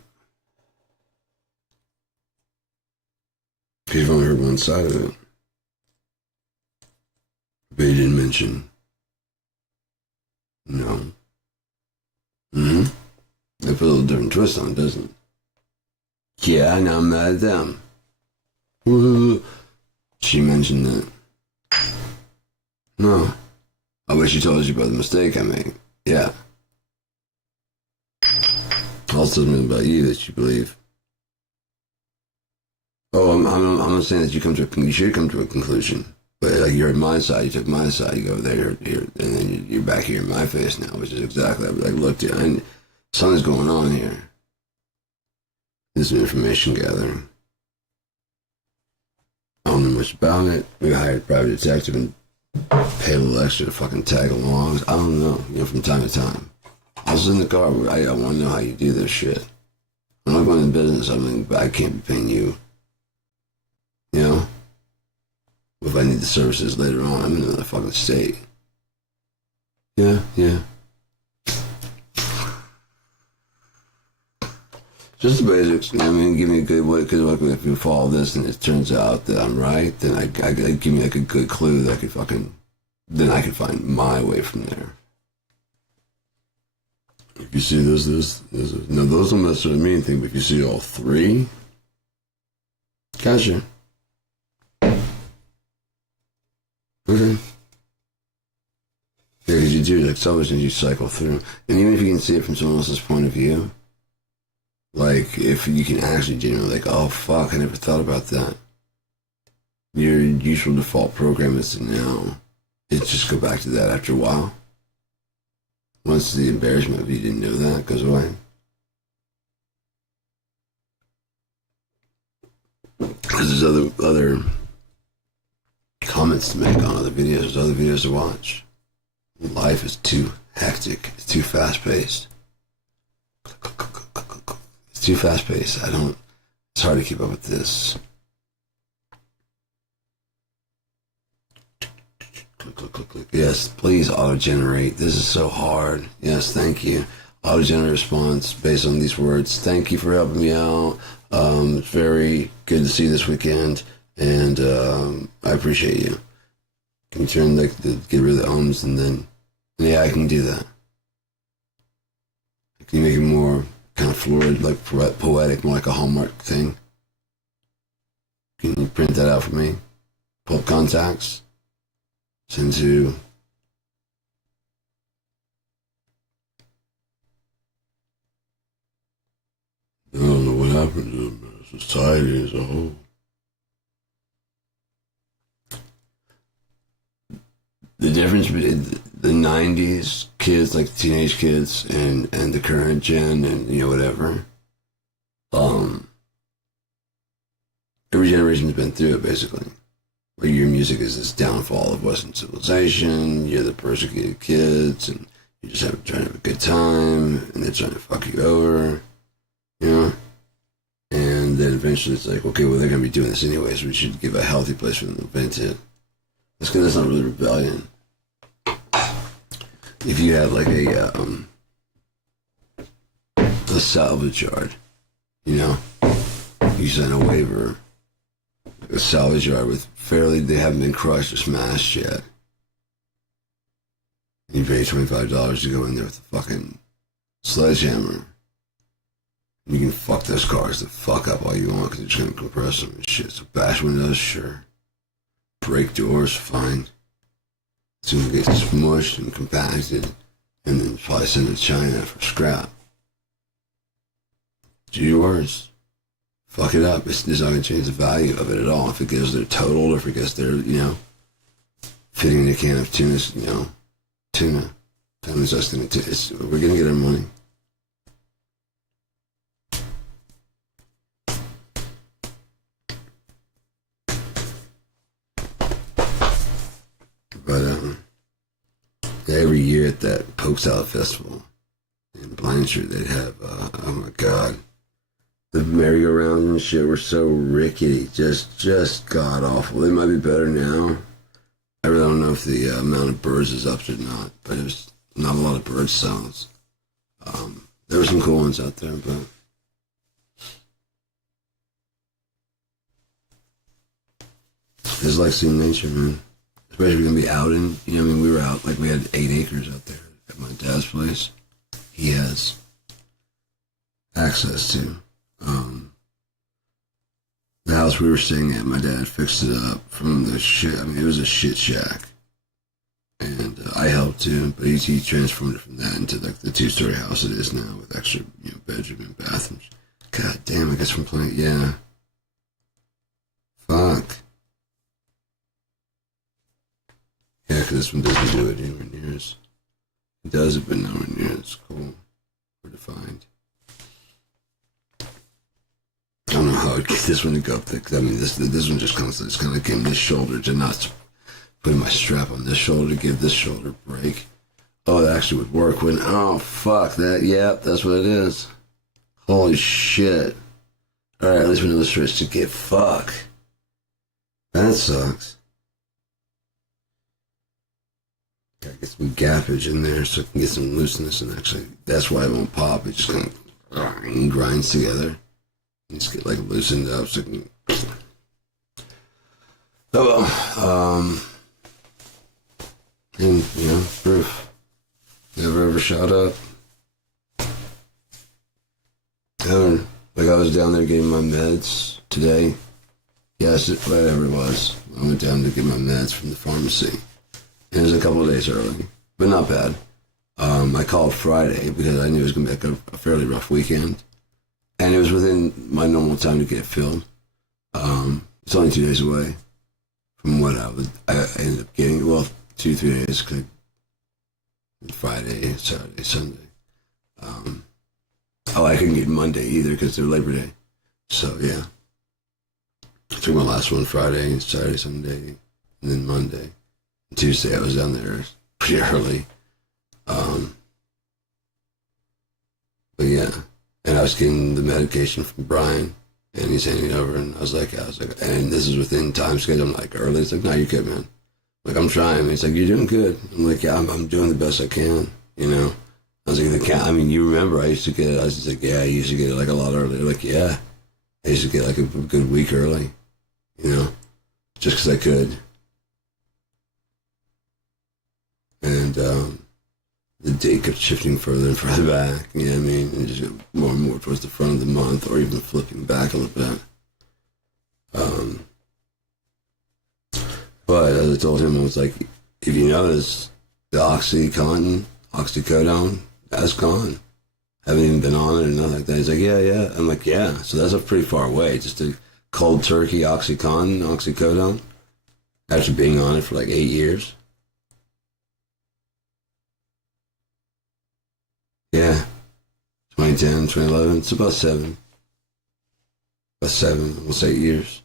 Because you've only heard one side of it. But you didn't mention no. Mm-hmm. They put a little different twist on it, doesn't it? Yeah, now I'm mad at them. She mentioned that. No. I wish she told you about the mistake I made. Yeah. Also something about you that you believe. Oh, I'm not saying that you should come to a conclusion. But you're at my side, you took my side, you go there, here, and then you're back here in my face now, which is exactly, I'd be like, look, dude, something's going on here. There's some information gathering. I don't know much about it. We hired a private detective and pay a little extra to fucking tag along. I don't know, from time to time. I was in the car, I want to know how you do this shit. I'm not going into business, I can't be paying you. If I need the services later on, I'm in another fucking state. Yeah. Just the basics. Give me a good way, because if you follow this and it turns out that I'm right, then I give me a good clue that then I can find my way from there. If you see those don't necessarily mean anything, but if you see all three, gotcha. Okay. Yeah, because you do, selfishness, you cycle through. And even if you can see it from someone else's point of view, if you can actually genuinely, oh, fuck, I never thought about that. Your usual default program is to now, it's just go back to that after a while. Once the embarrassment of you didn't know that goes away. Because there's other comments to make on other videos, there's other videos to watch. Life is too hectic, it's too fast-paced. It's too fast-paced, it's hard to keep up with this. Click. Yes, please auto-generate. This is so hard. Yes, thank you. auto-generated response based on these words. Thank you for helping me out. It's very good to see you this weekend, and I appreciate you. Can you turn get rid of the ums, and then yeah, I can do that. Can you make it more kind of fluid, like poetic, more like a Hallmark thing? Can you print that out for me? Pull up contacts. Send to. I don't know what happened to society as a whole. The difference between the 90s kids, like teenage kids, and the current gen, and whatever. Every generation's been through it, basically. Where your music is this downfall of Western civilization, you're the persecuted kids, and you're just trying to have a good time, and they're trying to fuck you over, And then eventually it's like, okay, well, they're going to be doing this anyway, so we should give a healthy place for them to vent it. That's because that's not really rebellion. If you had like a salvage yard, you sign a waiver, a salvage yard with they haven't been crushed or smashed yet. And you pay $25 to go in there with a fucking sledgehammer. You can fuck those cars the fuck up all you want because you're just going to compress them and shit. So bash windows, sure. Break doors, fine. It's going to get smushed and compacted, and then probably send to China for scrap. Do your worst. Fuck it up. It's not going to change the value of it at all. If it goes there totaled, or if it goes there, fitting in a can of tuna, tuna. Times us going to, we're going to get our money. But every year at that Poke Salad Festival in Blanchard, they'd have, oh my God, the merry-go-rounds and shit were so rickety, just god-awful. They might be better now. I really don't know if the amount of birds is up or not, but it was not a lot of bird sounds. There were some cool ones out there, but it's like seeing nature, man. Especially if you're going to be out in, we were out, like we had 8 acres out there at my dad's place. He has access to. The house we were staying at, my dad fixed it up from the shit. It was a shit shack. And I helped too, but he transformed it from that into like the 2-story house it is now with extra, bedroom and bathrooms. God damn, I guess from playing, yeah. Fuck. Yeah, because this one doesn't do it anywhere near as. It does it, but nowhere near as cool or defined. I don't know how I'd get this one to go up there, because this one just comes, it's kind of like getting this shoulder to not putting my strap on this shoulder to give this shoulder a break. Oh, that actually would work when, oh, fuck, that's what it is. Holy shit. Alright, at least we know the stretch to get fuck. That sucks. Gotta get some gappage in there so I can get some looseness, and actually, that's why it won't pop. It just kind of grinds together. And just get like loosened up so I can. Oh well. And proof. Never ever shot up. Like I was down there getting my meds today. Yes, whatever it was. I went down to get my meds from the pharmacy. It was a couple of days early, but not bad. I called Friday because I knew it was going to be like a fairly rough weekend. And it was within my normal time to get filled. It's only 2 days away from what I ended up getting. 2-3 days, cause Friday, Saturday, Sunday. I couldn't get Monday either because they're Labor Day. So, yeah. I took my last one Friday, Saturday, Sunday, and then Monday. Tuesday I was down there pretty early. But yeah, and I was getting the medication from Brian, and he's handing it over, and I was like, and this is within time schedule. I'm like, early? It's like, no, you're good, man. Like, I'm trying. He's like, you're doing good. I'm like, yeah, I'm doing the best I can, I was like, I mean, you remember I used to get it. I was just like, yeah, I used to get it like a lot earlier. Like, yeah, I used to get like a good week early, just because I could. And the date kept shifting further and further back, you know what I mean? And just got more and more towards the front of the month, or even flipping back a little bit. But as I told him, I was like, if you notice, the oxycodone, that's gone. Haven't even been on it or nothing like that. He's like, yeah. I'm like, yeah. So that's a pretty far away. Just a cold turkey oxycodone, after being on it for like 8 years. Yeah. 2010, 2011. It's about 7. About 7, almost 8 years.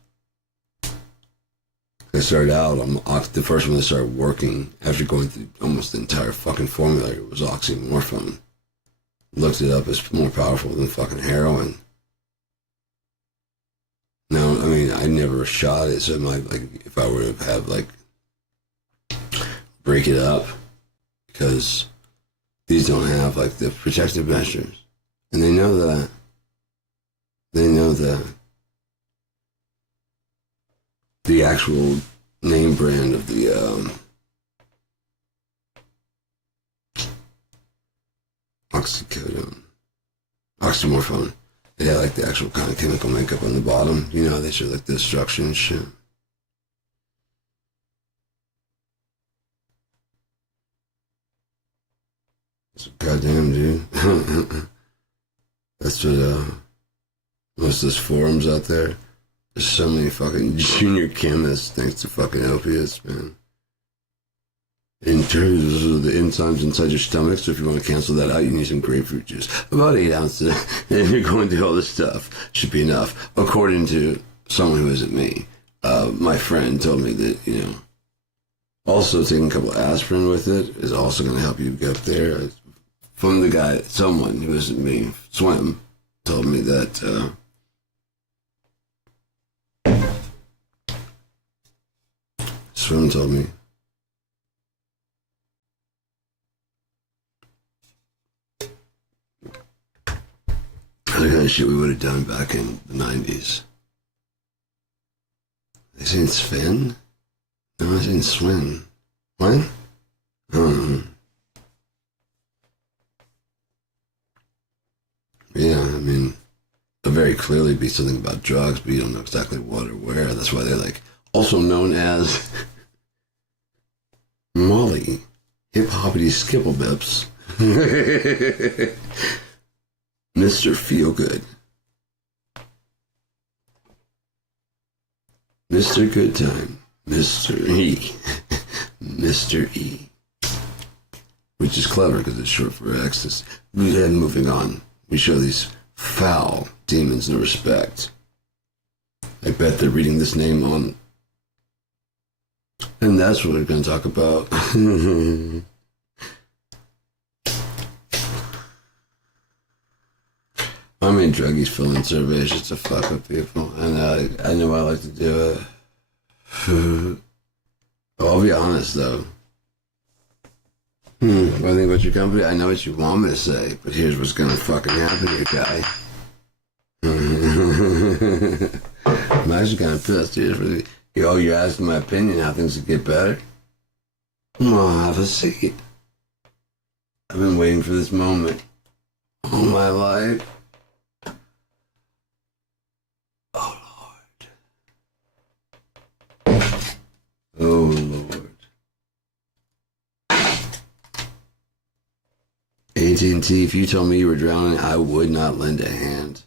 I started out, the first one that started working after going through almost the entire fucking formula was oxymorphone. Looked it up, it's more powerful than fucking heroin. No, I mean, I never shot it, so it might, like, if I were to have, like, break it up, because these don't have, like, the protective measures. And they know that. They know that. The actual name brand of the oxymorphone. They had like the actual kind of chemical makeup on the bottom. You know, they show like the structure and shit. So goddamn, dude. That's what most of those forums out there. There's so many fucking junior chemists thanks to fucking opiates, man. In terms of the enzymes inside your stomach, so if you want to cancel that out, you need some grapefruit juice. About 8 ounces, and if you're going through all this stuff, should be enough. According to someone who isn't me, my friend told me that, also taking a couple of aspirin with it is also going to help you get up there. From the guy, someone who isn't me, Swim, told me that, Swim told me. The kind of shit we would have done back in the 90s. They saying Sven? No, I saying Swin. What? I don't know. Yeah, I mean, it'll very clearly be something about drugs, but you don't know exactly what or where. That's why they're like, also known as Molly, hip-hoppity skipple bips. Mr. Feelgood. Mr. Good Time. Mr. E. Mr. E. Which is clever because it's short for ecstasy. And moving on, we show these foul demons no respect. I bet they're reading this name on. And that's what we're going to talk about. I mean, druggies fill in surveys just to fuck with people. And I know I like to do it. I'll be honest, though. What do I think about your company? I know what you want me to say, but here's what's going to fucking happen here, guy. I'm actually kind of pissed. You're asking my opinion how things could get better? Come on, have a seat. I've been waiting for this moment all my life. Oh, Lord. Oh, Lord. AT&T, if you told me you were drowning, I would not lend a hand.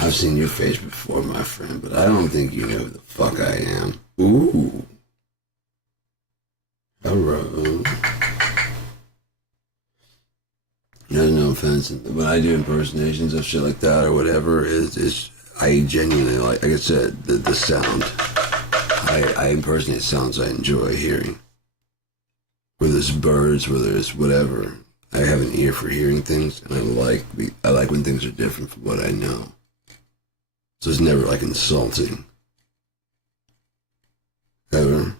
I've seen your face before, my friend, but I don't think you know who the fuck I am. Ooh. Hello. There's no offense. When I do impersonations of shit like that or whatever, I genuinely like I said, the sound. I impersonate sounds I enjoy hearing. Whether it's birds, whether it's whatever. I have an ear for hearing things, and I like when things are different from what I know. So it's never like insulting. Ever.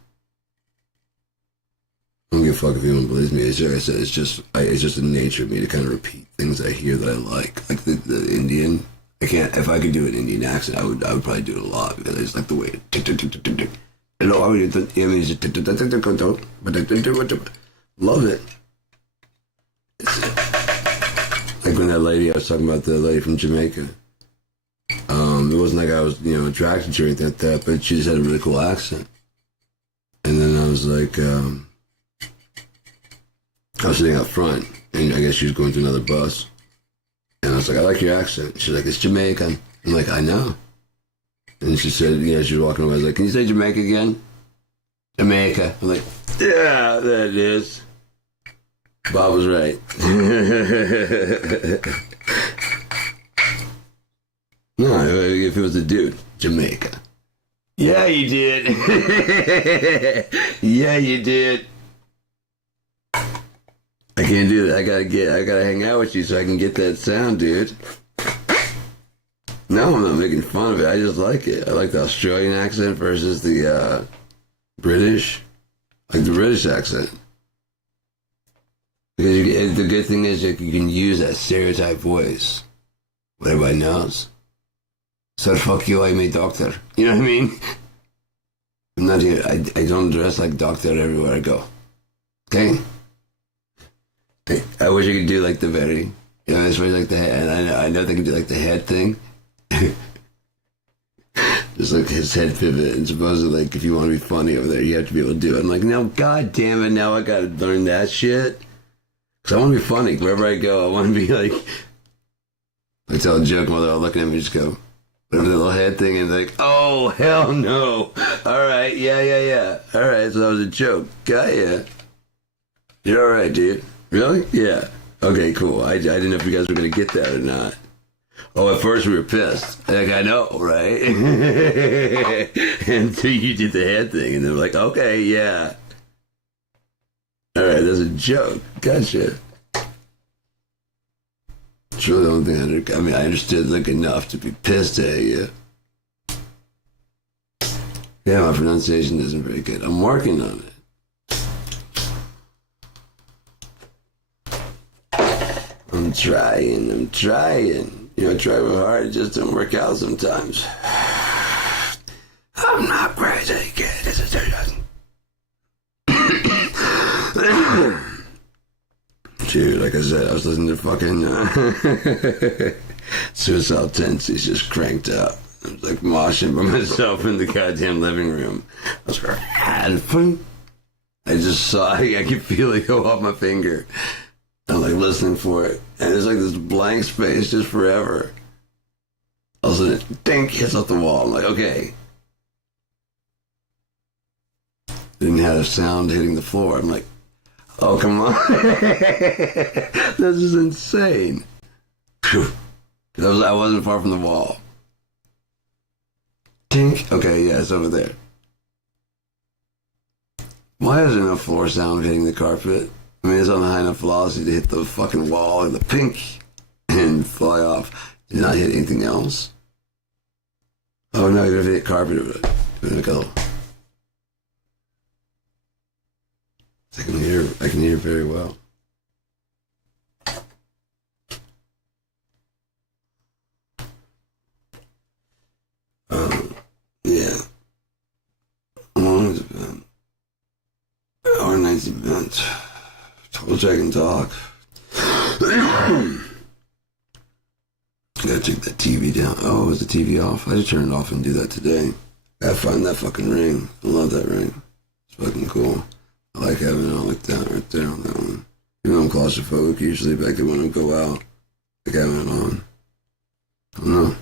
I don't give a fuck if anyone believes me. It's like I said, it's just a nature of me to kind of repeat things I hear that I like the Indian. I can't. If I could do an Indian accent, I would probably do it a lot because I just like the way it. Hello, how are you? I mean, love it. Like when that lady I was talking about, the lady from Jamaica. It wasn't like I was, attracted to her or anything like that, but she just had a really cool accent. And then I was like, I was sitting out front, and I guess she was going to another bus. And I was like, I like your accent. She's like, it's Jamaican. I'm like, I know. And she said, she was walking away. I was like, can you say Jamaica again? Jamaica. I'm like, yeah, there it is. Bob was right. No, if it was a dude, Jamaica. Yeah, you did. Yeah, you did. I can't do that. I gotta hang out with you so I can get that sound, dude. No, I'm not making fun of it. I just like it. I like the Australian accent versus the British. I like the British accent. Because the good thing is that you can use that stereotype voice. What everybody knows. So fuck you, I'm a doctor. You know what I mean? I'm not here. I don't dress like doctor everywhere I go. Okay? I wish I could do like the very, especially like the head. And I know they can do like the head thing. Just like his head pivot. And supposedly, like, if you want to be funny over there, you have to be able to do it. I'm like, no, god damn it, now I gotta learn that shit. Because I want to be funny. Wherever I go, I want to be like, I tell a joke while they're all looking at me, just go, whatever the little head thing, and like, oh, hell no. All right, yeah. All right, so that was a joke. Got ya. You're all right, dude. Really? Yeah. Okay, cool. I didn't know if you guys were going to get that or not. Oh, at first we were pissed. Like, I know, right? Until you did the head thing, and they're like, okay, yeah. All right, that's a joke. Gotcha. It's really the only thing I understood like enough to be pissed at you. Yeah, my pronunciation isn't very good. I'm working on it. I'm trying. I try real hard, it just don't work out sometimes. I'm not crazy, kid. Dude, like I said, I was listening to fucking Suicidal Tendencies just cranked up. I was like moshing by myself in the goddamn living room. I was like, I just saw I could feel it go off my finger. I'm like listening for it. And it's like this blank space just forever. All of a sudden, it dink, hits off the wall. I'm like, okay. Didn't have a sound hitting the floor. I'm like, oh, come on. This is insane. I wasn't far from the wall. Tink. Okay, yeah, it's over there. Why is there no floor sound hitting the carpet? I mean, it's on a high enough velocity to hit the fucking wall or the pink and fly off. Did not hit anything else. Oh no, you have to hit carpet. It would go. I can hear very well. Yeah. How long has it been? Hour 19 minutes. Told you I can talk. Gotta take that TV down. Oh, is the TV off? I just turned it off and do that today. Gotta find that fucking ring. I love that ring. It's fucking cool. I like having it all like that right there on that one. You know, I'm claustrophobic usually back then when I go out. Like having it on. I don't know.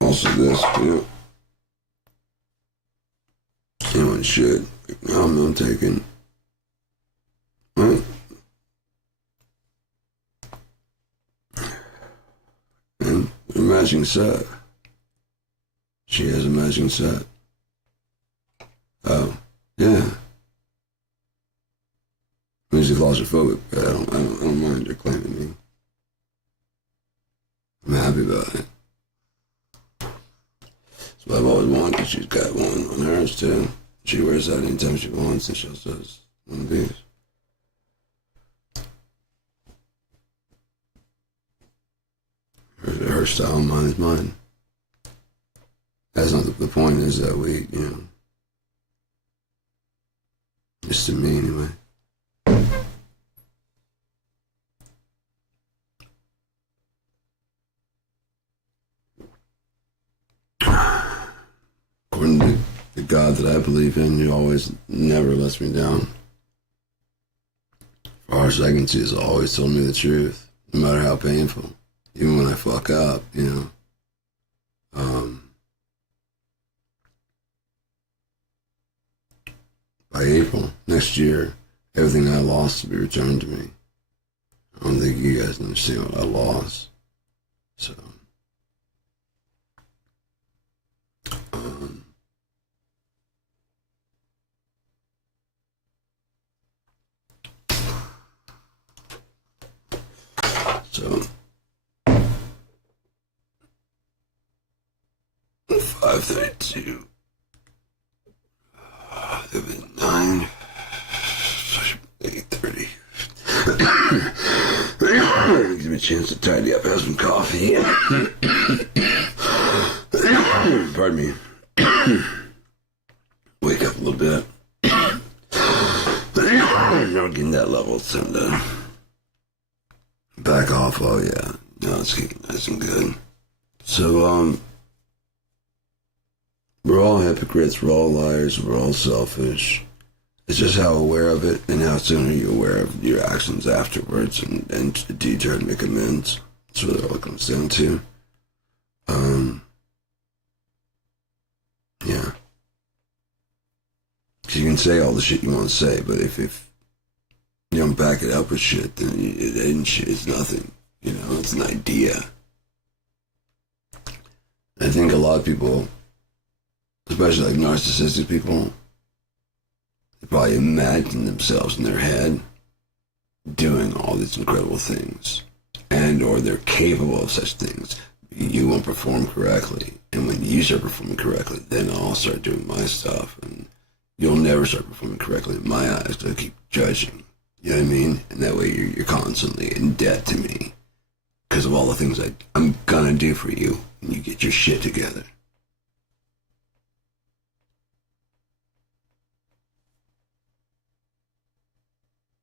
Also this too. Anyone should. Like, no, I'm not taking. Right? And a matching set. She has a matching set. Oh, yeah. He's claustrophobic, but I don't mind her claiming me. I'm happy about it. what I've always wanted. She's got one on hers too. She wears that anytime she wants, and she also has one of these. Her style, mine is mine. That's not the point. Is that we, just to me anyway. According to the God that I believe in, He always never lets me down. As far as I can see, He's always told me the truth, no matter how painful. Even when I fuck up, by April next year, everything I lost will be returned to me. I don't think you guys understand what I lost. So, so 5:32. 9. 8:30. Give me a chance to tidy up, have some coffee. Pardon me. Wake up a little bit. Now getting that level, it's time to back off. Oh yeah, no, it's getting nice and good. So we're all hypocrites, we're all liars, we're all selfish. It's just how aware of it and how soon are you aware of your actions afterwards, and do you try to make amends? That's what it all comes down to. Yeah. Because you can say all the shit you want to say, but if you don't back it up with shit, then it ain't shit, it's nothing. It's an idea. I think a lot of people, especially like narcissistic people, they probably imagine themselves in their head doing all these incredible things, and or they're capable of such things. You won't perform correctly, and when you start performing correctly, then I'll start doing my stuff, and you'll never start performing correctly in my eyes because I keep judging. You know what I mean? And that way you're constantly in debt to me because of all the things I'm gonna do for you when you get your shit together.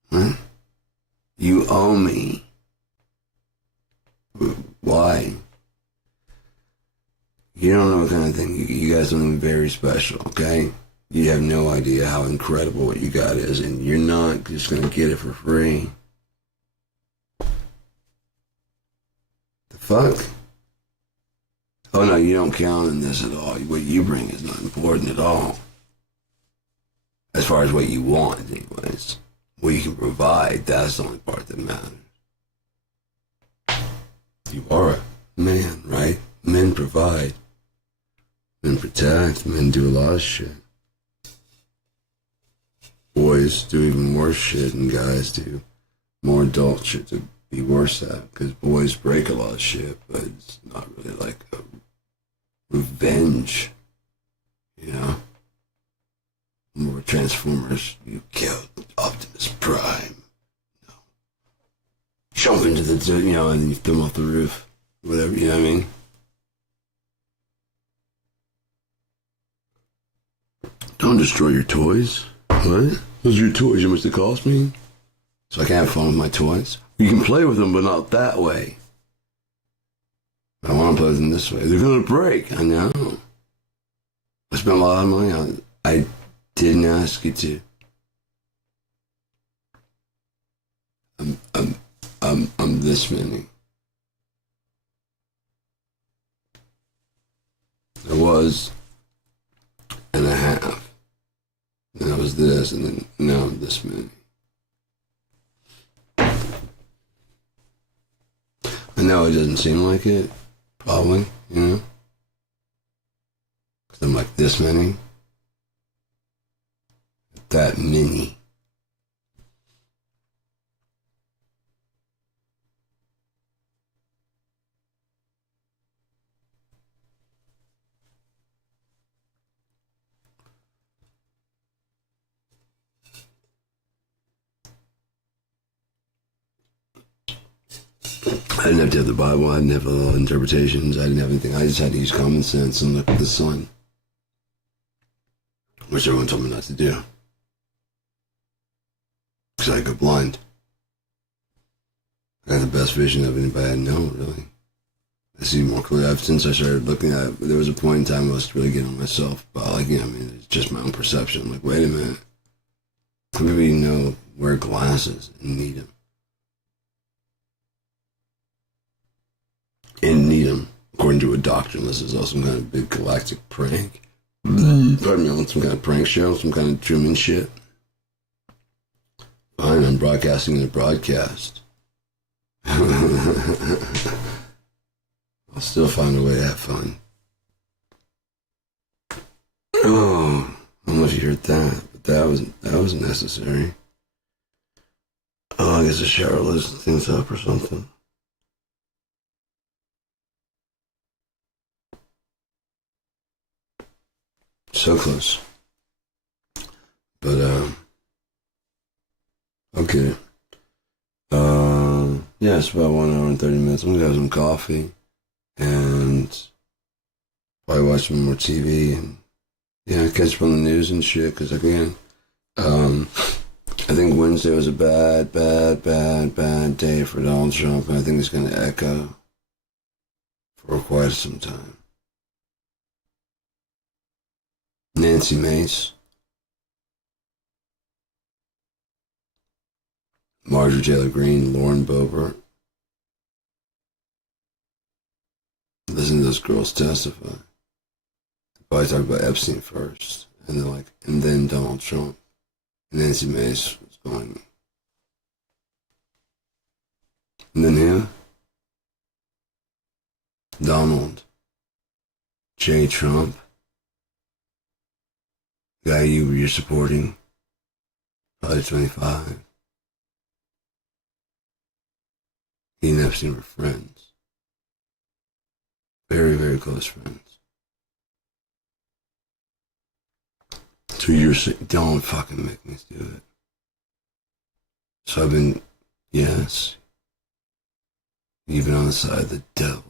Huh? You owe me. Why? You don't know what kind of thing. You got something very special, okay? You have no idea how incredible what you got is, and you're not just going to get it for free. The fuck? Oh no, you don't count in this at all. What you bring is not important at all. As far as what you want, anyways. What you can provide, that's the only part that matters. You are a man, right? Men provide. Men protect. Men do a lot of shit. Boys do even worse shit, and guys do more adult shit to be worse at. Because boys break a lot of shit, but it's not really like a revenge. More Transformers, you killed Optimus Prime. Jump into the, and you throw him off the roof. Whatever, you know what I mean? Don't destroy your toys. What? Those are your toys you must have cost me? So I can have fun with my toys? You can play with them, but not that way. I want to play with them this way. They're going to break. I know. I spent a lot of money on it. I didn't ask you to. I'm this many. I was, and I have. And I was this, and then now I'm this many. I know it doesn't seem like it, probably, because I'm like this many. That many. I didn't have to have the Bible. I didn't have all interpretations. I didn't have anything. I just had to use common sense and look at the sun, which everyone told me not to do. Because I go blind. I had the best vision of anybody I know, really. I see more clearly. Since I started looking at it, there was a point in time I was really getting on myself about, like, it's just my own perception. I'm like, wait a minute. Some people, wear glasses and need them. And need them, according to a doctor, unless there's also some kind of big galactic prank. Pardon me, on some kind of prank show, some kind of Truman shit. Fine, I'm broadcasting in a broadcast. I'll still find a way to have fun. Oh, I don't know if you heard that, but that was necessary. Oh, I guess the shower loosened things up or something. So close. But, okay. Yeah, it's about 1 hour and 30 minutes. I'm gonna have some coffee and probably watch some more TV and, catch up on the news and shit, because, again, I think Wednesday was a bad day for Donald Trump, and I think it's gonna echo for quite some time. Nancy Mace, Marjorie Taylor Greene, Lauren Boebert. Listen to those girls testify. Probably talk about Epstein first, and then Donald Trump. Nancy Mace was going. And then who? Donald J. Trump. Guy you're supporting, probably 25. He and Epstein were friends. Very, very close friends. So you're saying, don't fucking make me do it. So I've been, yes, you've been on the side of the devil.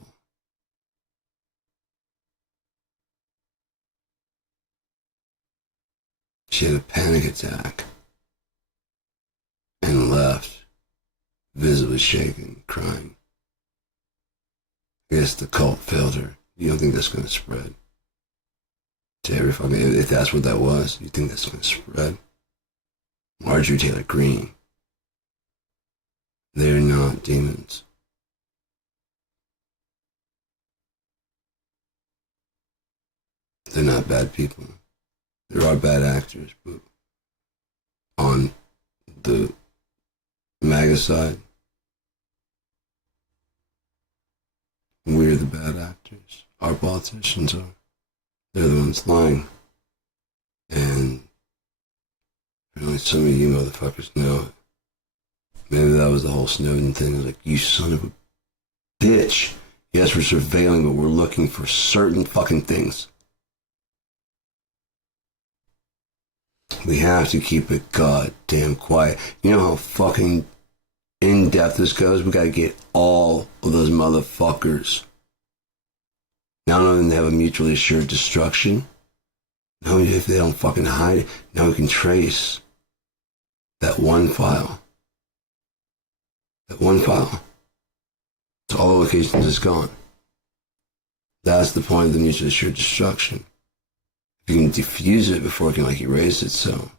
She had a panic attack and left, visibly shaking, crying. I guess the cult failed her. You don't think that's going to spread to every fucking... If that's what that was, you think that's going to spread? Marjorie Taylor Greene. They're not demons. They're not bad people. There are bad actors, but on the MAGA side, we're the bad actors. Our politicians are. They're the ones lying. And apparently some of you motherfuckers know it. Maybe that was the whole Snowden thing. It was like, you son of a bitch. Yes, we're surveilling, but we're looking for certain fucking things. We have to keep it goddamn quiet. You know how fucking in-depth this goes? We gotta get all of those motherfuckers. Not only do they have a mutually assured destruction, not only if they don't fucking hide it, now we can trace that one file. That one file. So all the locations is gone. That's the point of the mutually assured destruction. If you can defuse it before it can erase it, so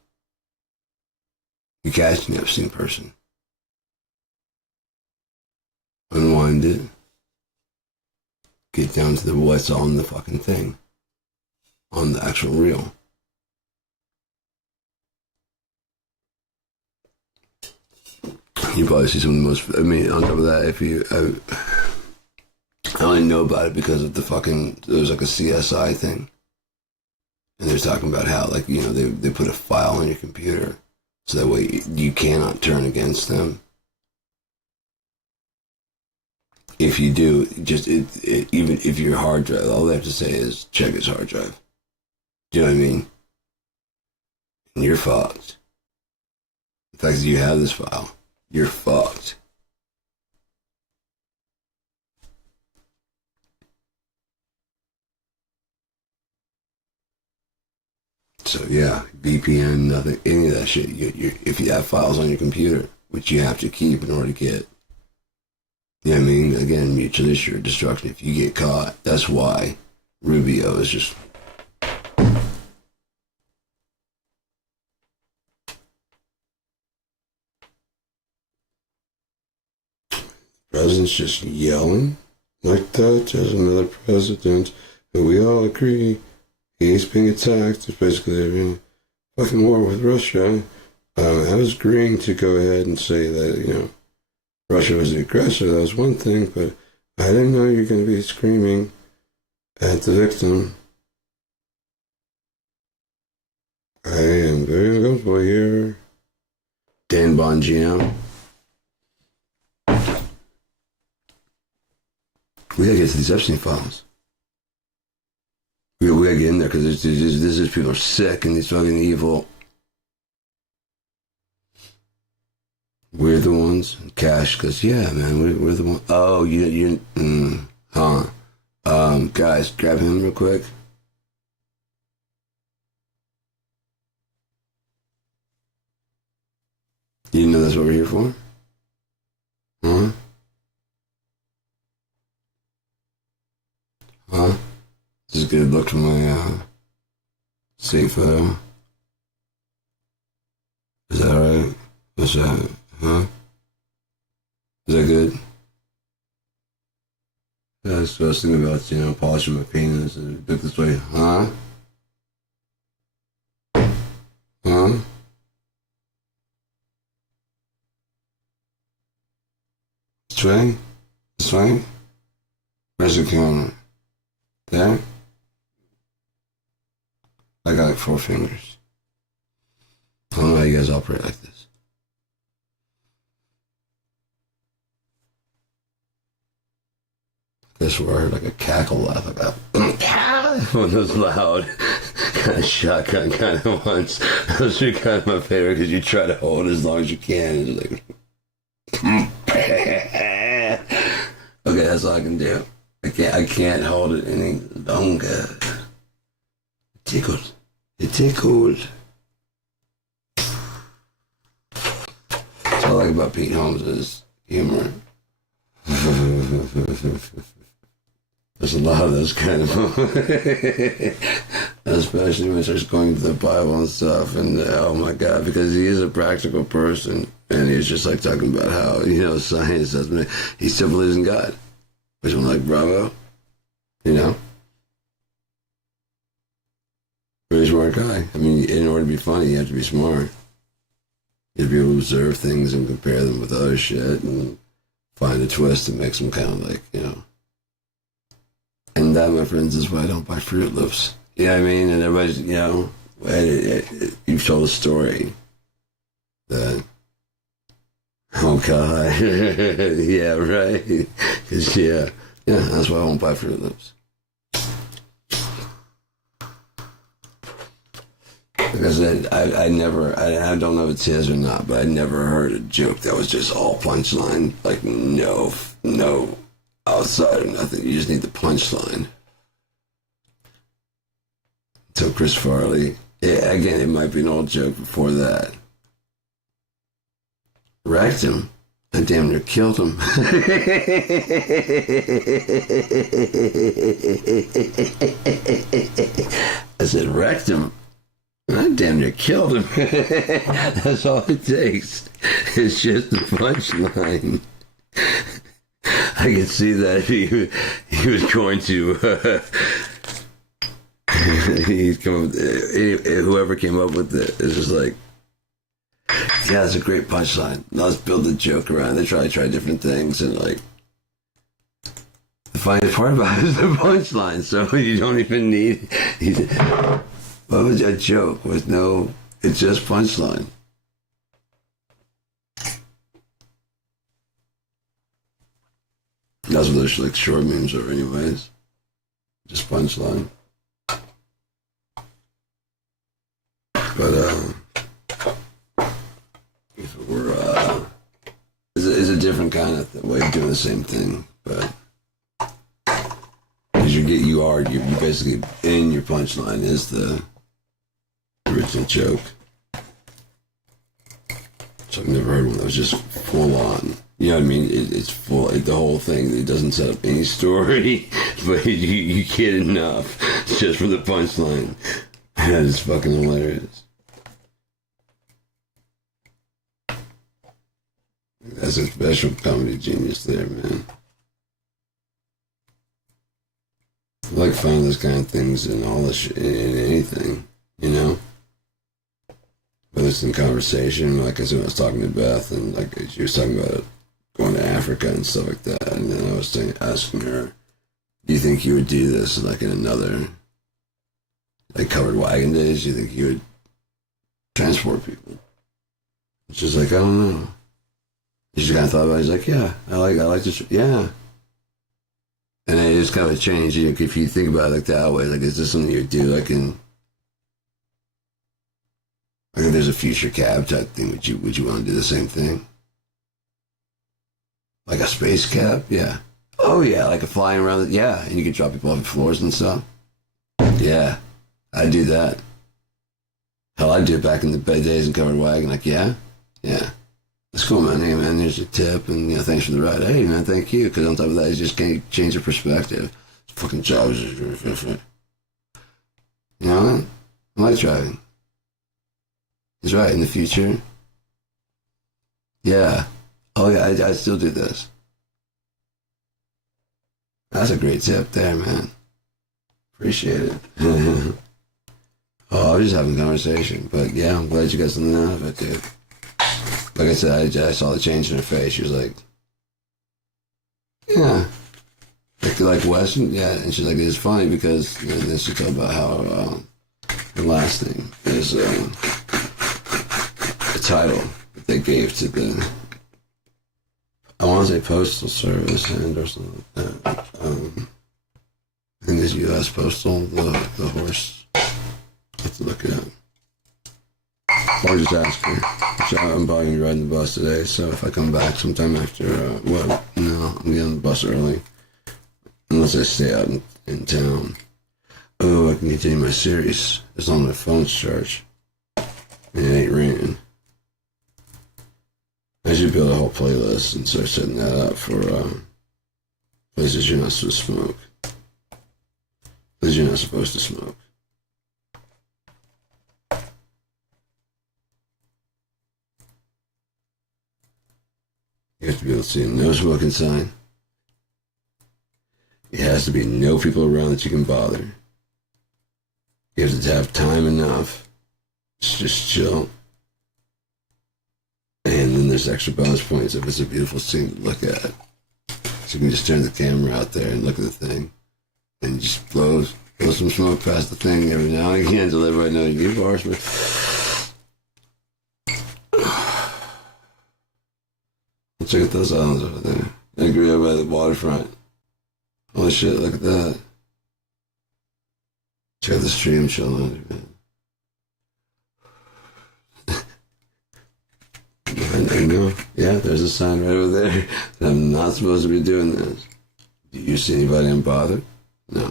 you catch an Epstein person. Unwind it. Get down to the what's on the fucking thing. On the actual reel. You probably see some of the most... on top of that, I only know about it because of the fucking... There was a CSI thing. And they're talking about how, they put a file on your computer so that way you cannot turn against them. If you do, even if your hard drive, all they have to say is check his hard drive. Do you know what I mean? And you're fucked. The fact that you have this file, you're fucked. So yeah, VPN, nothing, any of that shit. If you have files on your computer, which you have to keep in order to get, you know what I mean? Again, mutually assured destruction. If you get caught, that's why Rubio is just. President's just yelling like that. There's another president who we all agree he's being attacked. It's basically they're in fucking war with Russia. I was agreeing to go ahead and say that, Russia was the aggressor. That was one thing, but I didn't know you're going to be screaming at the victim. I am very uncomfortable here. Dan Bongino. We gotta get to these Epstein files. We gotta get in there because this people are sick and these fucking evil. We're the ones. Cash, because yeah, man, we're the ones. Oh, guys, grab him real quick. You didn't know that's what we're here for? Huh? Huh? This is a good look from my safe photo. Is that alright? What's that? Huh? Is that good? Yeah, that's what I was thinking about, polishing my penis and look this way. Huh? Huh? This way? This way? Where's the camera? There? I got like 4 fingers. I don't know how you guys operate like this. This where I heard like a cackle laugh, like a one of those loud kind of shotgun kind of ones. Those are kind of my favorite because you try to hold it as long as you can. And it's like, okay, that's all I can do. I can't hold it any longer. It tickled. It tickled. That's all I like about Pete Holmes is humor. There's a lot of those kind of especially when he starts going to the Bible and stuff, and oh my god, because he is a practical person and he's just like talking about how, science doesn't, he still believes in God, which I'm like, bravo, really smart guy. I mean, in order to be funny you have to be smart. You have to be able to observe things and compare them with other shit and find a twist that makes them kind of like, And that, my friends, is why I don't buy Fruit Loops. You know what I mean? And everybody's, you've told a story that, oh God, yeah, right? Because, yeah, that's why I won't buy Fruit Loops. Like I said, I don't know if it's his or not, but I never heard a joke that was just all punchline. Like, no outside or nothing. You just need the punchline. So Chris Farley, again, it might be an old joke before that. Wrecked him. I damn near killed him. I said, wrecked him. I damn near killed him. That's all it takes. It's just the punchline. I could see that he was going to. He's come up. Whoever came up with it is just like, yeah, it's a great punchline. Now let's build a joke around it. They try different things, and like the funniest part about it is the punchline. So you don't even need. What was a joke with no? It's just punchline. That's what those like short memes are, anyways. Just punchline. But if it were, it's a different kind of way of doing the same thing. But as you basically in your punchline is the original joke. So I've never heard one that was just full on. You know what I mean? It's full, the whole thing. It doesn't set up any story, but you get enough just from the punchline. That is fucking hilarious. That's a special comedy genius there, man. I like finding those kind of things in all the in anything, you know? Whether it's in conversation, like I said, when I was talking to Beth, and like she was talking about going to Africa and stuff like that, and then I was asking her, do you think you would do this like in another, like covered wagon days? Do you think you would transport people? She's like, I don't know. She kind of thought about it. She's like, yeah, I like to, yeah. And it just kind of changed. You know, if you think about it like that way, like, is this something you would do? Like if there's a future cab type thing, would you want to do the same thing? Like a space cab? Yeah. Oh yeah, like a flying around. Yeah, and you could drop people off at floors and stuff. Yeah, I'd do that. Hell, I'd do it back in the days in covered wagon. Like, yeah. That's cool, man. Hey, man, there's your tip, and you know, thanks for the ride. Hey, man, thank you. Because on top of that, you just can't change your perspective. Fucking jobs. You know, I like driving. He's right. In the future, yeah. Oh yeah, I still do this. That's a great tip there, man. Appreciate it. Oh, I was just having a conversation, but yeah, I'm glad you got something out of it, dude. Like I said, I saw the change in her face. She was like, yeah. Like Western, yeah. And she's like, it's funny because, you know, then she talked about how the last thing is the title that they gave to the, I want to say Postal Service and or something like that. I think it's U.S. Postal, the horse. I have to look it up. Or just ask her. I'm probably going to be riding the bus today, so if I come back sometime after, no, I'm getting on the bus early. Unless I stay out in town. Oh, I can continue my series as long as my phone's charged. And it ain't raining. I should build a whole playlist and start setting that up for places you're not supposed to smoke. Places you're not supposed to smoke. You have to be able to see a no smoking sign. It has to be no people around that you can bother. You have to have time enough to just chill. And then there's extra bonus points if it's a beautiful scene to look at. So you can just turn the camera out there and look at the thing. And just blow some smoke past the thing every now and again to let everybody know you are. Check out those islands over there. I agree over by the waterfront. Holy shit, look at that. Check out the stream chilling under, man. And there you go. Yeah, there's a sign right over there. I'm not supposed to be doing this. Do you see anybody unbothered? No.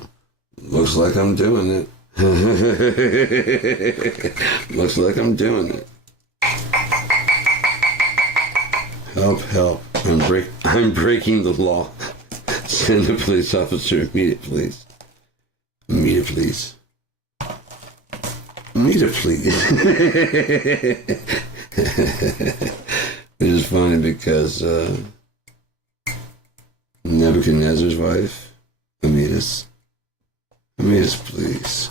Looks like I'm doing it. Looks like I'm doing it. Help. I'm breaking the law. Send a police officer. Immediate, please. Immediate, please. Immediate, please. It is funny because Nebuchadnezzar's wife, Amidus, please.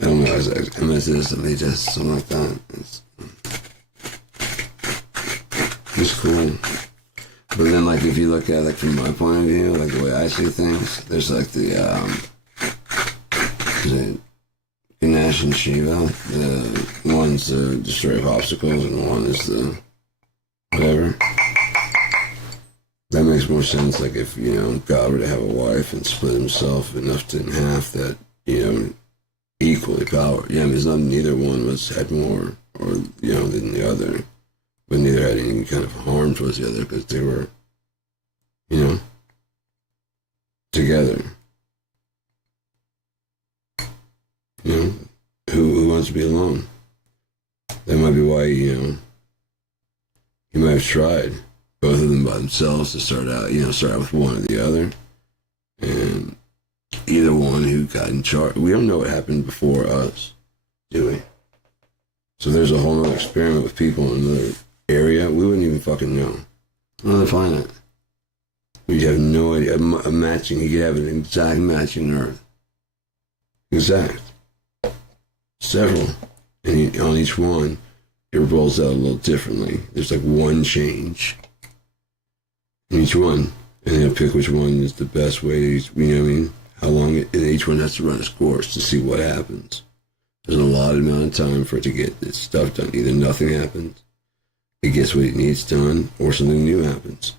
I don't know, Amidus, something like that. It's cool. But then, like, if you look at it, like, from my point of view, like, the way I see things, there's, like, the Ganesh and Shiva. The one's the destroyer of obstacles, and one is the whatever. That makes more sense, like, if, you know, God were to have a wife and split himself enough in half that, you know, equally power. Yeah, I mean, it's not neither one had more, or, you know, than the other. But neither had any kind of harm towards the other because they were, you know, together. You know, who wants to be alone? That might be why, he might have tried both of them by themselves to start out with one or the other. And either one who got in charge. We don't know what happened before us, do we? So there's a whole other experiment with people in another area. We wouldn't even fucking know. How do they find it? We have no idea. A matching, you could have an exact matching Earth. Exact. Several. And on each one, it rolls out a little differently. There's like one change in each one. And they'll pick which one is the best way, you know what I mean? How long and each one has to run its course to see what happens. There's a lot of amount of time for it to get this stuff done. Either nothing happens, it gets what it needs done, or something new happens.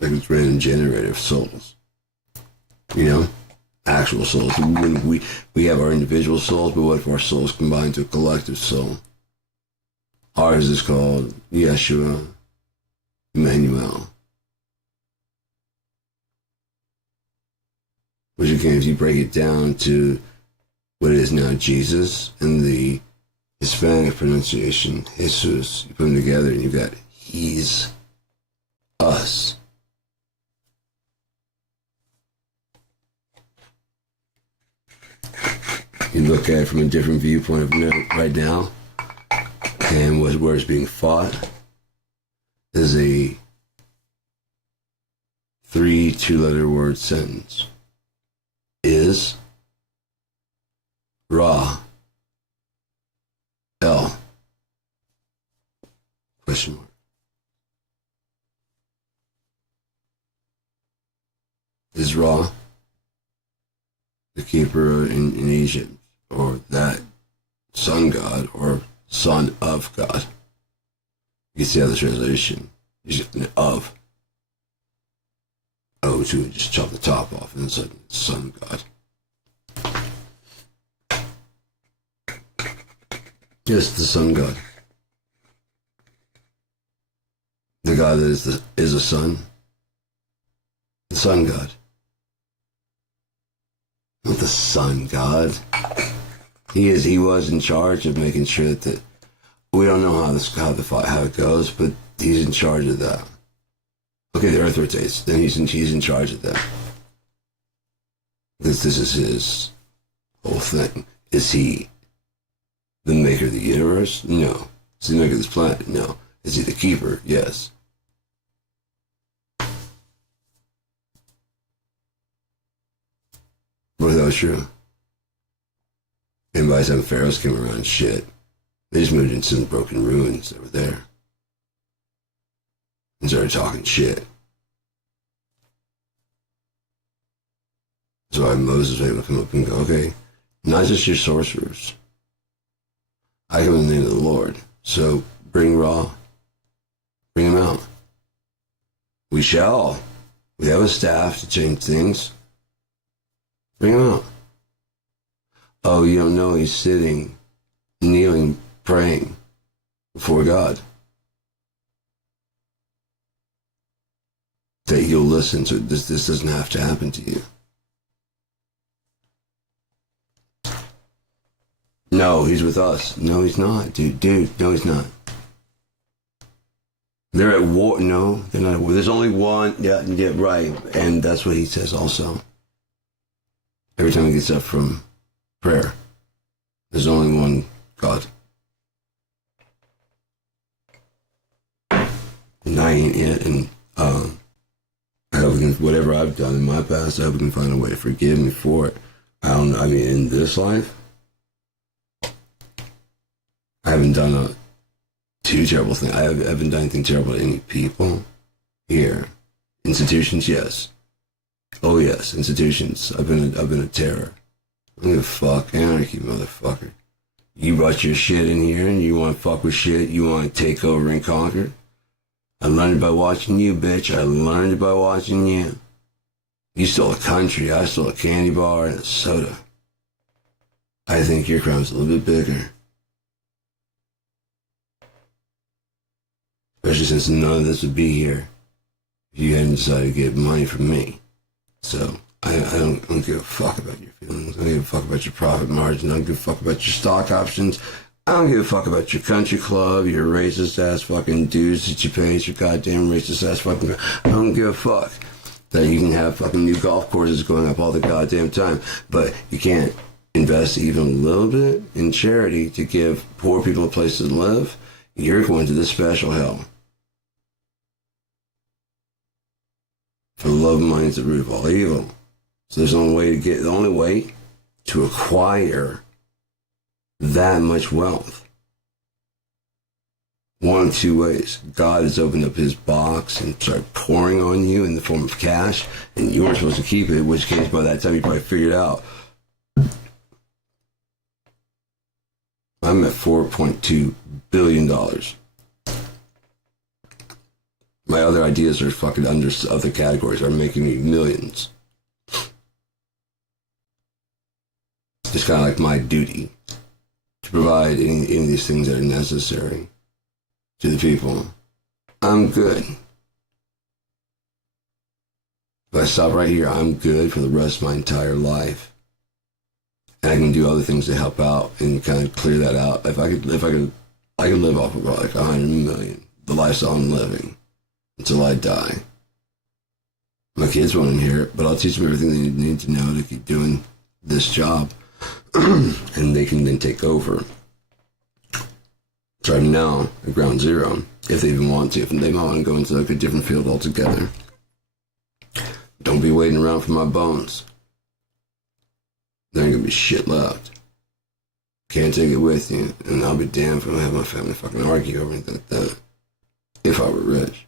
Like it's random generator of souls. Actual souls. We have our individual souls, but what if our souls combine to a collective soul? Ours is called Yeshua, Emmanuel. Which again, if you break it down to what it is now, Jesus, and the Hispanic pronunciation, Jesus, you put them together and you got He's us. You look at it from a different viewpoint of right now, and where it's being fought is a 3 two-letter word sentence. Is Ra El question mark. Is Ra the keeper in Egypt, or that sun god, or son of God? You can see how the translation is of. Oh, to just chop the top off, and it's like sun god. Yes, the sun god. The god that is a sun. The sun god. Not the sun god. He was in charge of making sure that we don't know how it goes, but he's in charge of that. Okay, the earth rotates, then he's in charge of that. This is his whole thing. Is he the maker of the universe? No. Is he the maker of this planet? No. Is he the keeper? Yes. But that was true. And by the time pharaohs came around, shit, they just moved into some broken ruins that were there and started talking shit. So Moses was able to come up and go, okay, not just your sorcerers. I come in the name of the Lord. So bring Ra. Bring him out. We shall. We have a staff to change things. Bring him out. Oh, you don't know he's sitting, kneeling, praying before God. That you'll listen to this. This doesn't have to happen to you. No, he's with us. No, he's not, dude. No, he's not. They're at war. No, they're not at war. There's only one. Yeah, right. And that's what he says also. Every time he gets up from prayer, there's only one God. And I ain't it. And I hope we can, whatever I've done in my past, I hope we can find a way to forgive me for it. In this life, I haven't done a too terrible thing. I haven't done anything terrible to any people here. Institutions, yes. Oh yes, institutions. I've been a terror. I don't give a fuck. Anarchy, motherfucker. You brought your shit in here and you want to fuck with shit. You want to take over and conquer. I learned it by watching you, bitch. I learned it by watching you. You stole a country. I stole a candy bar and a soda. I think your crime's a little bit bigger. Especially since none of this would be here if you hadn't decided to get money from me. So, I don't give a fuck about your feelings. I don't give a fuck about your profit margin. I don't give a fuck about your stock options. I don't give a fuck about your country club, your racist ass fucking dues that you pay, your goddamn racist ass fucking... I don't give a fuck that you can have fucking new golf courses going up all the goddamn time, but you can't invest even a little bit in charity to give poor people a place to live. You're going to this special hell. For the love of money is the root of all evil. So there's the only way to acquire that much wealth. One of two ways. God has opened up his box and started pouring on you in the form of cash, and you weren't supposed to keep it, in which case by that time you probably figured out. I'm at $4.2 billion. My other ideas are fucking under other categories are making me millions. It's kind of like my duty to provide any of these things that are necessary to the people. I'm good. If I stop right here, I'm good for the rest of my entire life. And I can do other things to help out and kind of clear that out. I could live off of like 100 million, the lifestyle I'm living, until I die. My kids won't inherit, but I'll teach them everything they need to know to keep doing this job. And they can then take over. So I'm now at ground zero, if they even want to. If they might want to go into like a different field altogether. Don't be waiting around for my bones. There ain't gonna be shit left. Can't take it with you, and I'll be damned if I don't have my family fucking argue over anything like that. If I were rich.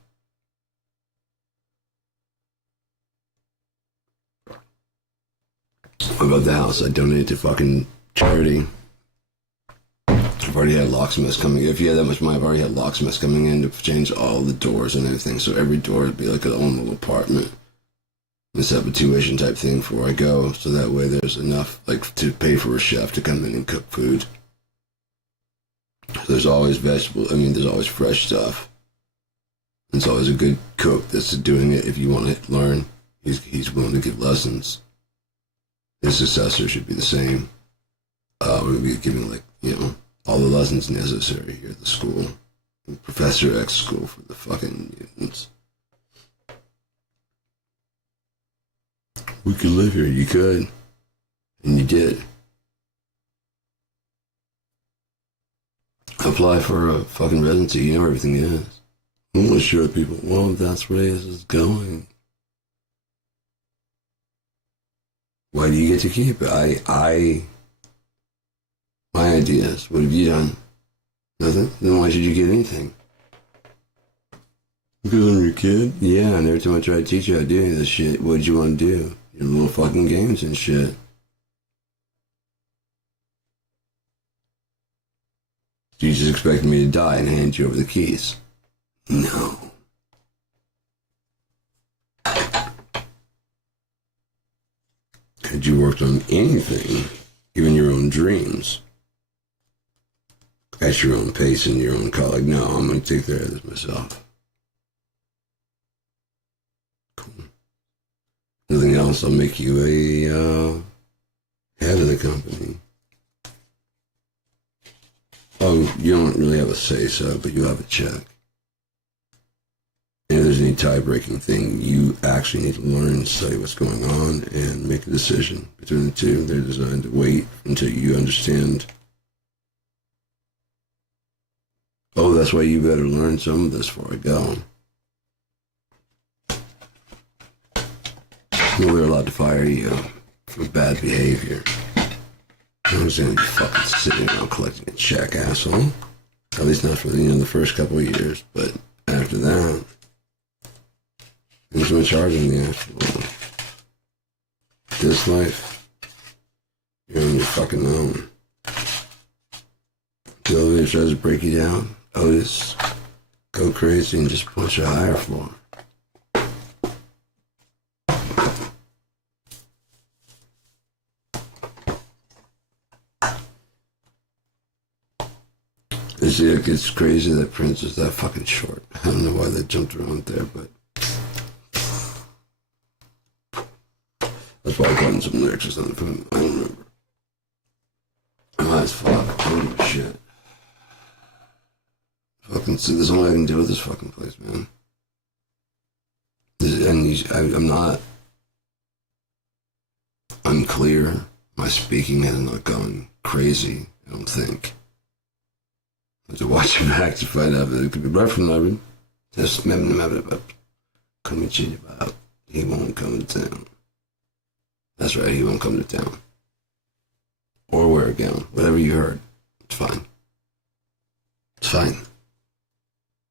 What about the house I donated to fucking charity? I've already had locksmiths coming in. If you had that much money, I've already had locksmiths coming in to change all the doors and everything. So every door would be like an own little apartment. And set up a tuition type thing before I go. So that way there's enough like to pay for a chef to come in and cook food. So there's always vegetables. I mean, there's always fresh stuff. There's always a good cook that's doing it if you want to learn. He's willing to give lessons. His successor should be the same. We're going to be giving, like, you know, all the lessons necessary here at the school. Professor X school for the fucking mutants. We could live here. You could. And you did. Apply for a fucking residency. You know where everything is. I'm going to show people, well, that's where this is going. Why do you get to keep it? My ideas. What have you done? Nothing? Then why should you get anything? Because I'm your kid? Yeah, and every time I try to teach you how to do any of this shit, what'd you want to do? Your little fucking games and shit. You just expected me to die and hand you over the keys? No. Had you worked on anything, even your own dreams, at your own pace and your own call, like, no, I'm going to take care of this myself. Cool. Nothing else, I'll make you a head of the company. Oh, you don't really have a say-so, but you have a check. And if there's any tie-breaking thing, you actually need to learn and study what's going on and make a decision between the two. They're designed to wait until you understand. Oh, that's why you better learn some of this before I go. Well, we're allowed to fire you for bad behavior. I'm just going to be fucking sitting around collecting a check, asshole. At least not for the first couple of years, but after that, who's in charge in the afterlife? This life, you're on your fucking own. The elevator tries to break you down. Otis, go crazy and just push a higher floor. You see, it's crazy that Prince is that fucking short. I don't know why they jumped around there, but I That's why I called in some lyrics or something. I don't remember. I'm high as fuck. I don't give a shit. Fucking, see, there's nothing I can do with this fucking place, man. I'm not unclear. My speaking has not gone crazy, I don't think. I have to watch it back to find out that it could be right from London. Just remember coming to about he won't come to town. That's right, he won't come to town. Or wear a gown. Whatever you heard. It's fine. It's fine.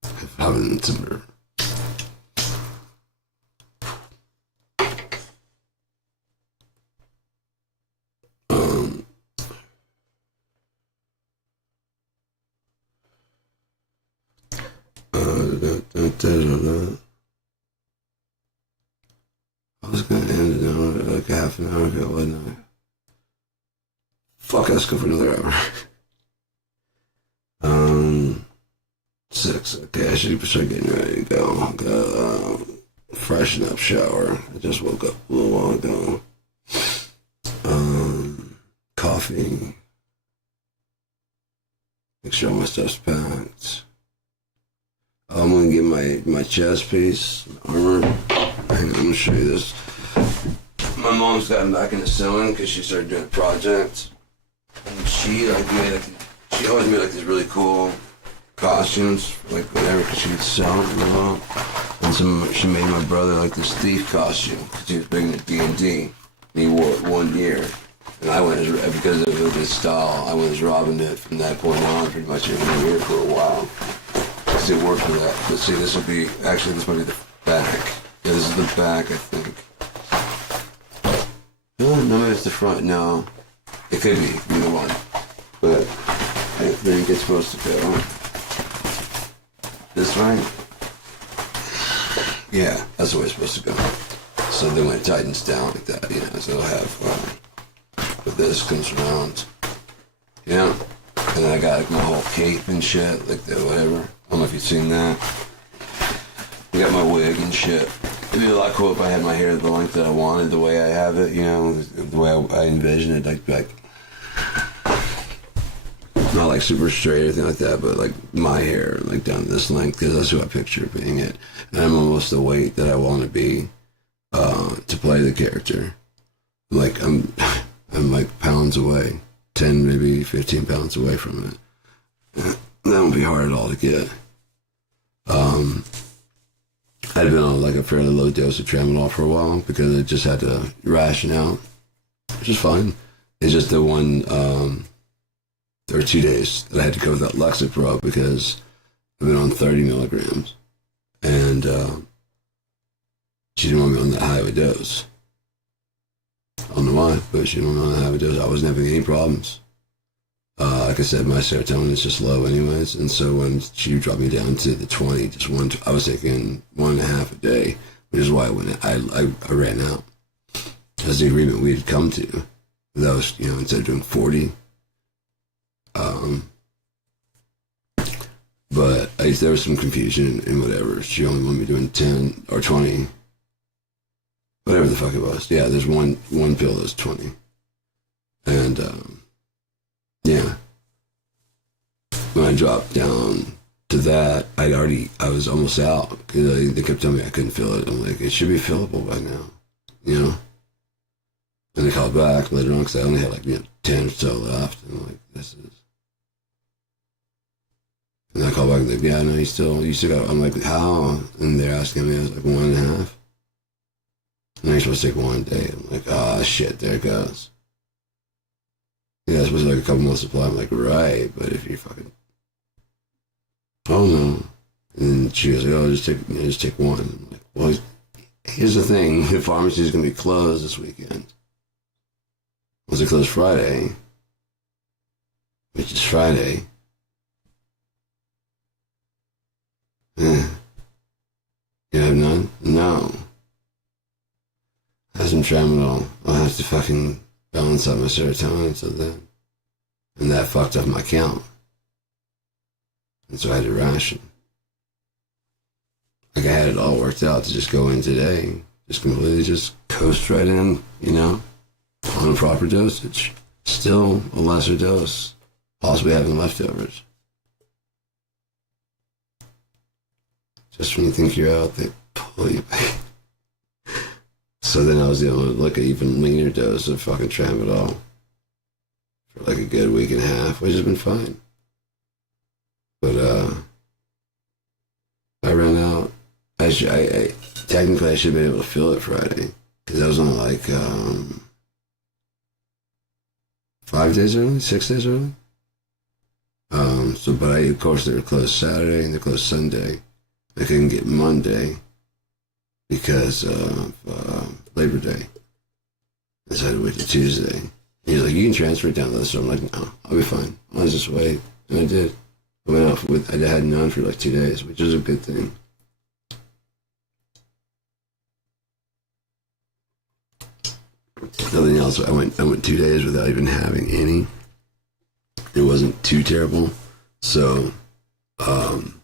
If I haven't Timber. I was gonna end it on like half an hour ago, wasn't I? Fuck, let's go for another hour. 6. Okay, I should start getting ready to go. Got freshen up, shower. I just woke up a little while ago. Coffee. Make sure all my stuff's packed. I'm gonna get my chest piece, armor. Hang on, I'm gonna show you this. My mom's gotten back into sewing because she started doing a project, and she always made like these really cool costumes, like whatever, because she could sew, you know. And she made my brother like this thief costume because he was big into D&D, and he wore it 1 year. And I went as, because of his style, I went as Robin Hood from that point on, pretty much every year for a while. Because it worked for that. Let's see, this might be the back. Yeah, this is the back, I think. Oh, no, maybe it's the front. No, it could be either one. But I think it's supposed to go this way. Yeah, that's the way it's supposed to go. So then when it tightens down like that, you know, so it'll have, but this comes around. Yeah. And then I got like my whole cape and shit, like the whatever. I don't know if you've seen that. I got my wig and shit. It'd be a lot cool if I had my hair the length that I wanted, the way I have it, you know, the way I envision it, like not like super straight or anything like that, but like my hair, like down to this length, because that's who I picture being it. And I'm almost the weight that I want to be to play the character. Like I'm like pounds away, 10, maybe 15 pounds away from it. That won't be hard at all to get. I'd been on like a fairly low dose of tramadol for a while because I just had to ration out, which is fine. It's just the one, there were 2 days that I had to go without Lexapro because I've been on 30 milligrams. And she didn't want me on that high of a dose. I don't know why, but she didn't want me on that high of a dose. I wasn't having any problems. Like I said, my serotonin is just low anyways, and so when she dropped me down to the 20, just one, I was taking 1.5 a day, which is why I ran out. That's the agreement we had come to. That was, you know, instead of doing 40. But there was some confusion and whatever. She only wanted me doing 10 or 20. Whatever the fuck it was. Yeah, there's one pill that's 20. And, yeah. When I dropped down to that, I was almost out because they kept telling me I couldn't feel it. I'm like, it should be fillable by now, you know? And they called back later on because I only had like, 10 or so left. And I'm like, this is. And I called back and they're like, yeah, no, you still got, I'm like, how? And they're asking me, I was like, 1.5. And you're supposed to take 1 day. I'm like, ah, shit, there it goes. Yeah, it's supposed to be like a couple months supply. I'm like, right, but if you fucking, oh no. And she goes like, oh, just take 1. I'm like, well, here's the thing, the pharmacy is going to be closed this weekend. Was it closed Friday? Which is Friday. You have none? No. I have some tramadol. I'll have to fucking balance out my serotonin so then. And that fucked up my count. And so I had to ration. Like I had it all worked out to just go in today, Just completely just coast right in, on a proper dosage. Still a lesser dose, possibly having leftovers. Just when you think you're out, they pull you back. So then I was able to look at even leaner dose of fucking tramadol for like a good week and a half, which has been fine. But I ran out. I technically I should have been able to fill it Friday because I was on like 5 days early, 6 days early. But of course they were closed Saturday and they're closed Sunday. I couldn't get Monday because of Labor Day. I decided to wait till Tuesday. He's like, you can transfer it down to this. So I'm like, no, I'll be fine. I'll just wait. And I did. I went out I had none for like 2 days, which is a good thing. Nothing else. I went 2 days without even having any. It wasn't too terrible. So, I'm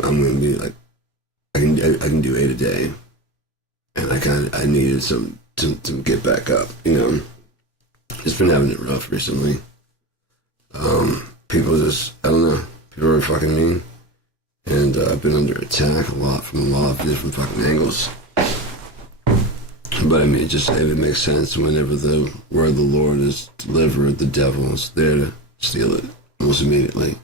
gonna be like, I can do 8 a day, and I needed some to get back up. Just been having it rough recently. People just, I don't know, people are fucking mean, and I've been under attack a lot from a lot of different fucking angles. But I mean, it makes sense. Whenever the word of the Lord is delivered, the devil is there to steal it almost immediately.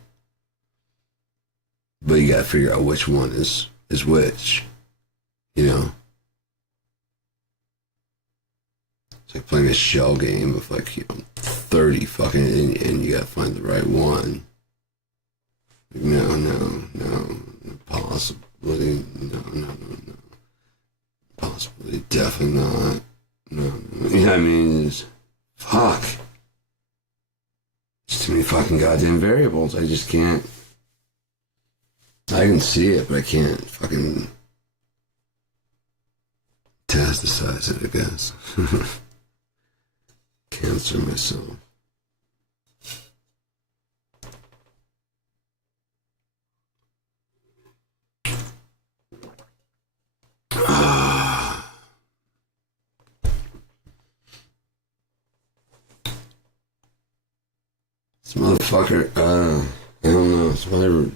But you gotta figure out which one is which, It's like playing a shell game of 30 fucking, and you gotta find the right one. No, possibly, no. Possibly, definitely not. No. I mean, fuck. There's too many fucking goddamn variables. I just can't. I can see it, but I can't fucking metastasize it, I guess. Cancer myself. This motherfucker, I don't know, somebody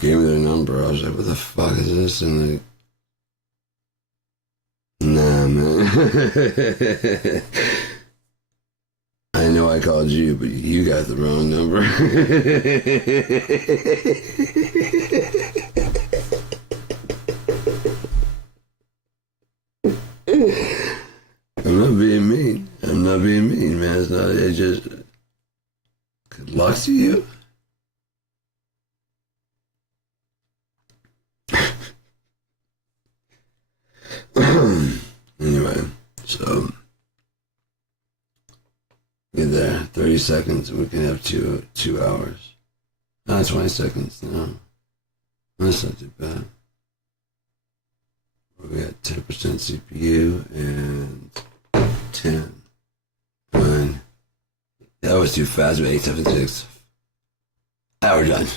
gave me their number. I was like, what the fuck is this? And like, nah, man. I know I called you, but you got the wrong number. I'm not being mean. Man. It's not, it just, good luck to you. Anyway, so get there. 30 seconds and we can have 2 hours. 20 seconds. No, that's not too bad. We got 10% CPU and 10. 9. That was too fast with 876. Now we're done.